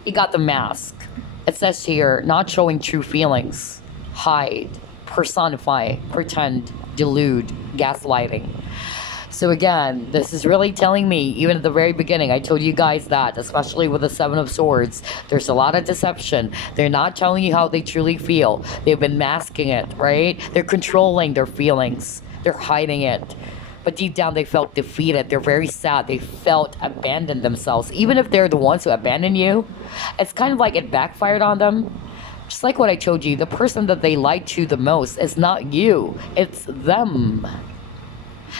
You got the mask. It says here, not showing true feelings. Hide, personify, pretend, delude, gaslighting. So again, this is really telling me, even at the very beginning, I told you guys that, especially with the 7 of Swords, there's a lot of deception. They're not telling you how they truly feel. They've been masking it, right? They're controlling their feelings. They're hiding it. But deep down, they felt defeated. They're very sad. They felt abandoned themselves. Even if they're the ones who abandon you, it's kind of like it backfired on them. Just like what I told you, the person that they lied to the most is not you. It's them.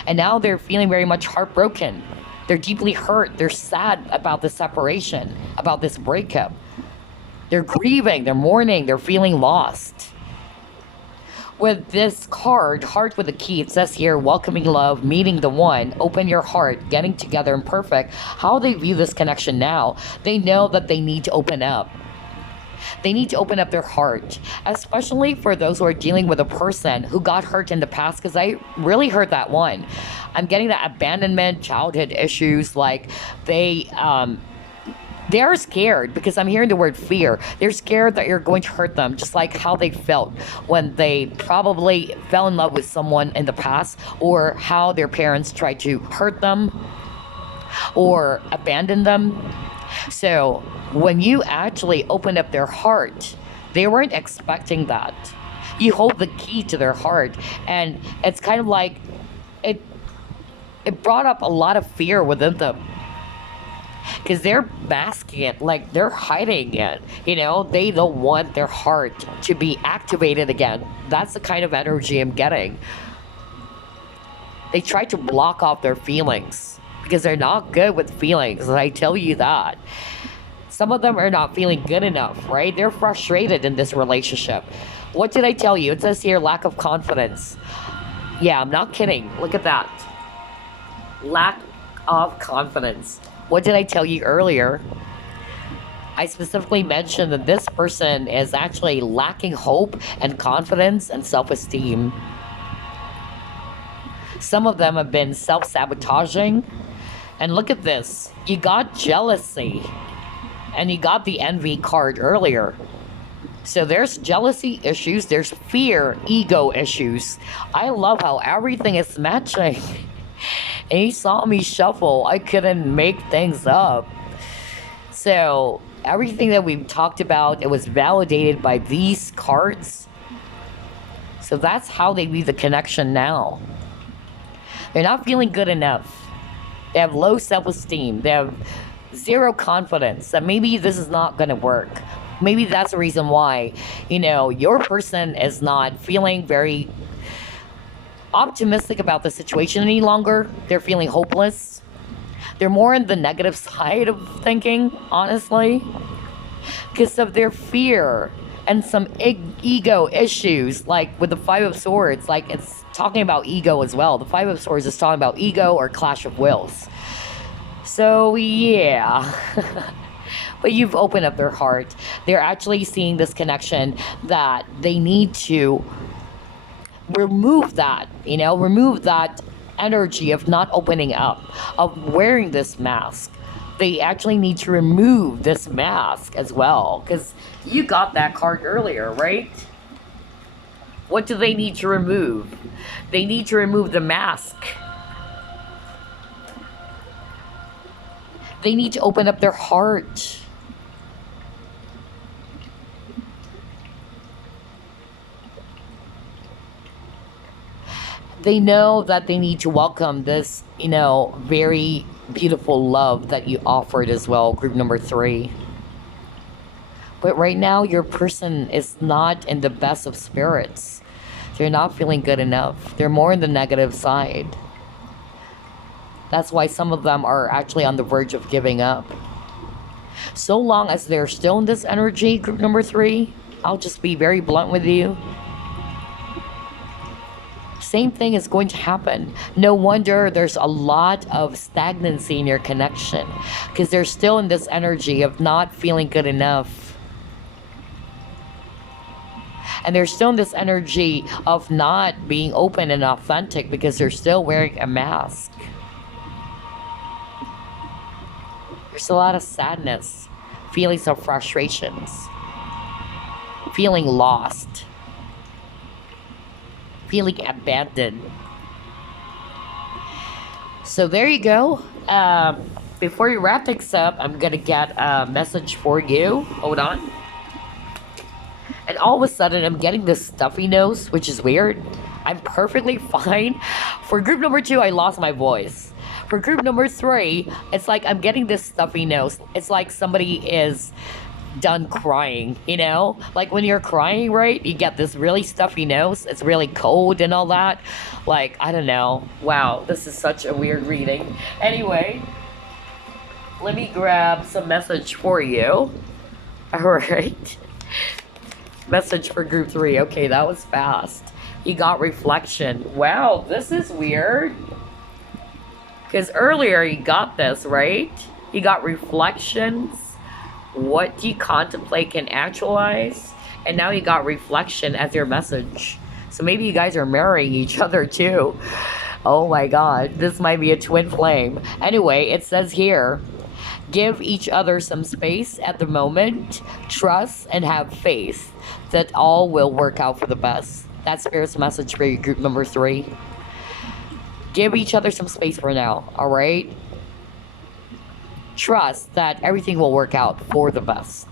And now they're feeling very much heartbroken. They're deeply hurt. They're sad about the separation, about this breakup. They're grieving. They're mourning. They're feeling lost. With this card, Heart with a Key, it says here, welcoming love, meeting the one, open your heart, getting together and perfect. How they view this connection now, they know that they need to open up. They need to open up their heart, especially for those who are dealing with a person who got hurt in the past, because I really heard that one. I'm getting that abandonment, childhood issues, like they're scared, because I'm hearing the word fear. They're scared that you're going to hurt them, just like how they felt when they probably fell in love with someone in the past, or how their parents tried to hurt them or abandon them. So when you actually opened up their heart, they weren't expecting that. You hold the key to their heart, and it's kind of like it brought up a lot of fear within them, because they're masking it, like they're hiding it, you know. They don't want their heart to be activated again. That's the kind of energy I'm getting. They try to block off their feelings because they're not good with feelings, I tell you that. Some of them are not feeling good enough, right? They're frustrated in this relationship. What did I tell you? It says here, lack of confidence. Yeah, I'm not kidding. Look at that. Lack of confidence. What did I tell you earlier? I specifically mentioned that this person is actually lacking hope and confidence and self-esteem. Some of them have been self-sabotaging. And look at this. You got jealousy. And you got the envy card earlier. So there's jealousy issues, there's fear, ego issues. I love how everything is matching. And you saw me shuffle. I couldn't make things up. So everything that we've talked about, it was validated by these cards. So that's how they view the connection now. They're not feeling good enough. They have low self-esteem. They have zero confidence that maybe this is not going to work. Maybe that's the reason why, you know, your person is not feeling very optimistic about the situation any longer. They're feeling hopeless. They're more in the negative side of thinking, honestly, because of their fear and some ego issues, like with the Five of Swords. Like, it's talking about ego as well. The Five of Swords is talking about ego or clash of wills. So yeah. But you've opened up their heart. They're actually seeing this connection that they need to remove that, you know, remove that energy of not opening up, of wearing this mask. They actually need to remove this mask as well, because you got that card earlier, right? What do they need to remove? They need to remove the mask. They need to open up their heart. They know that they need to welcome this, you know, very beautiful love that you offered as well, group number 3. But right now, your person is not in the best of spirits. They're not feeling good enough. They're more in the negative side. That's why some of them are actually on the verge of giving up. So long as they're still in this energy, group number 3, I'll just be very blunt with you. Same thing is going to happen. No wonder there's a lot of stagnancy in your connection, because they're still in this energy of not feeling good enough. And they're still in this energy of not being open and authentic because they're still wearing a mask. There's a lot of sadness, feelings of frustrations, feeling lost, feeling abandoned. So there you go. Before you wrap things up, I'm gonna get a message for you. Hold on. And all of a sudden, I'm getting this stuffy nose, which is weird. I'm perfectly fine. For group number 2, I lost my voice. For group number 3, it's like I'm getting this stuffy nose. It's like somebody is done crying, you know? Like when you're crying, right? You get this really stuffy nose. It's really cold and all that. Like, I don't know. Wow, this is such a weird reading. Anyway, let me grab some message for you. All right. Message for group 3. Okay, that was fast. You got reflection. Wow, this is weird. Because earlier you got this, right? You got reflections. What do you contemplate can actualize? And now you got reflection as your message. So maybe you guys are marrying each other too. Oh my God, this might be a twin flame. Anyway, it says here, give each other some space at the moment. Trust and have faith that all will work out for the best. That's Spirit's message for you, group number 3. Give each other some space for now, all right? Trust that everything will work out for the best.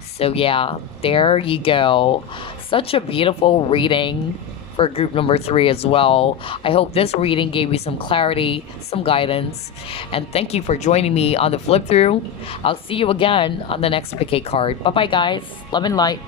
So yeah, there you go. Such a beautiful reading for group number 3 as well. I hope this reading gave you some clarity, some guidance, and thank you for joining me on the flip through. I'll see you again on the next pick a card. Bye bye guys. Love and light.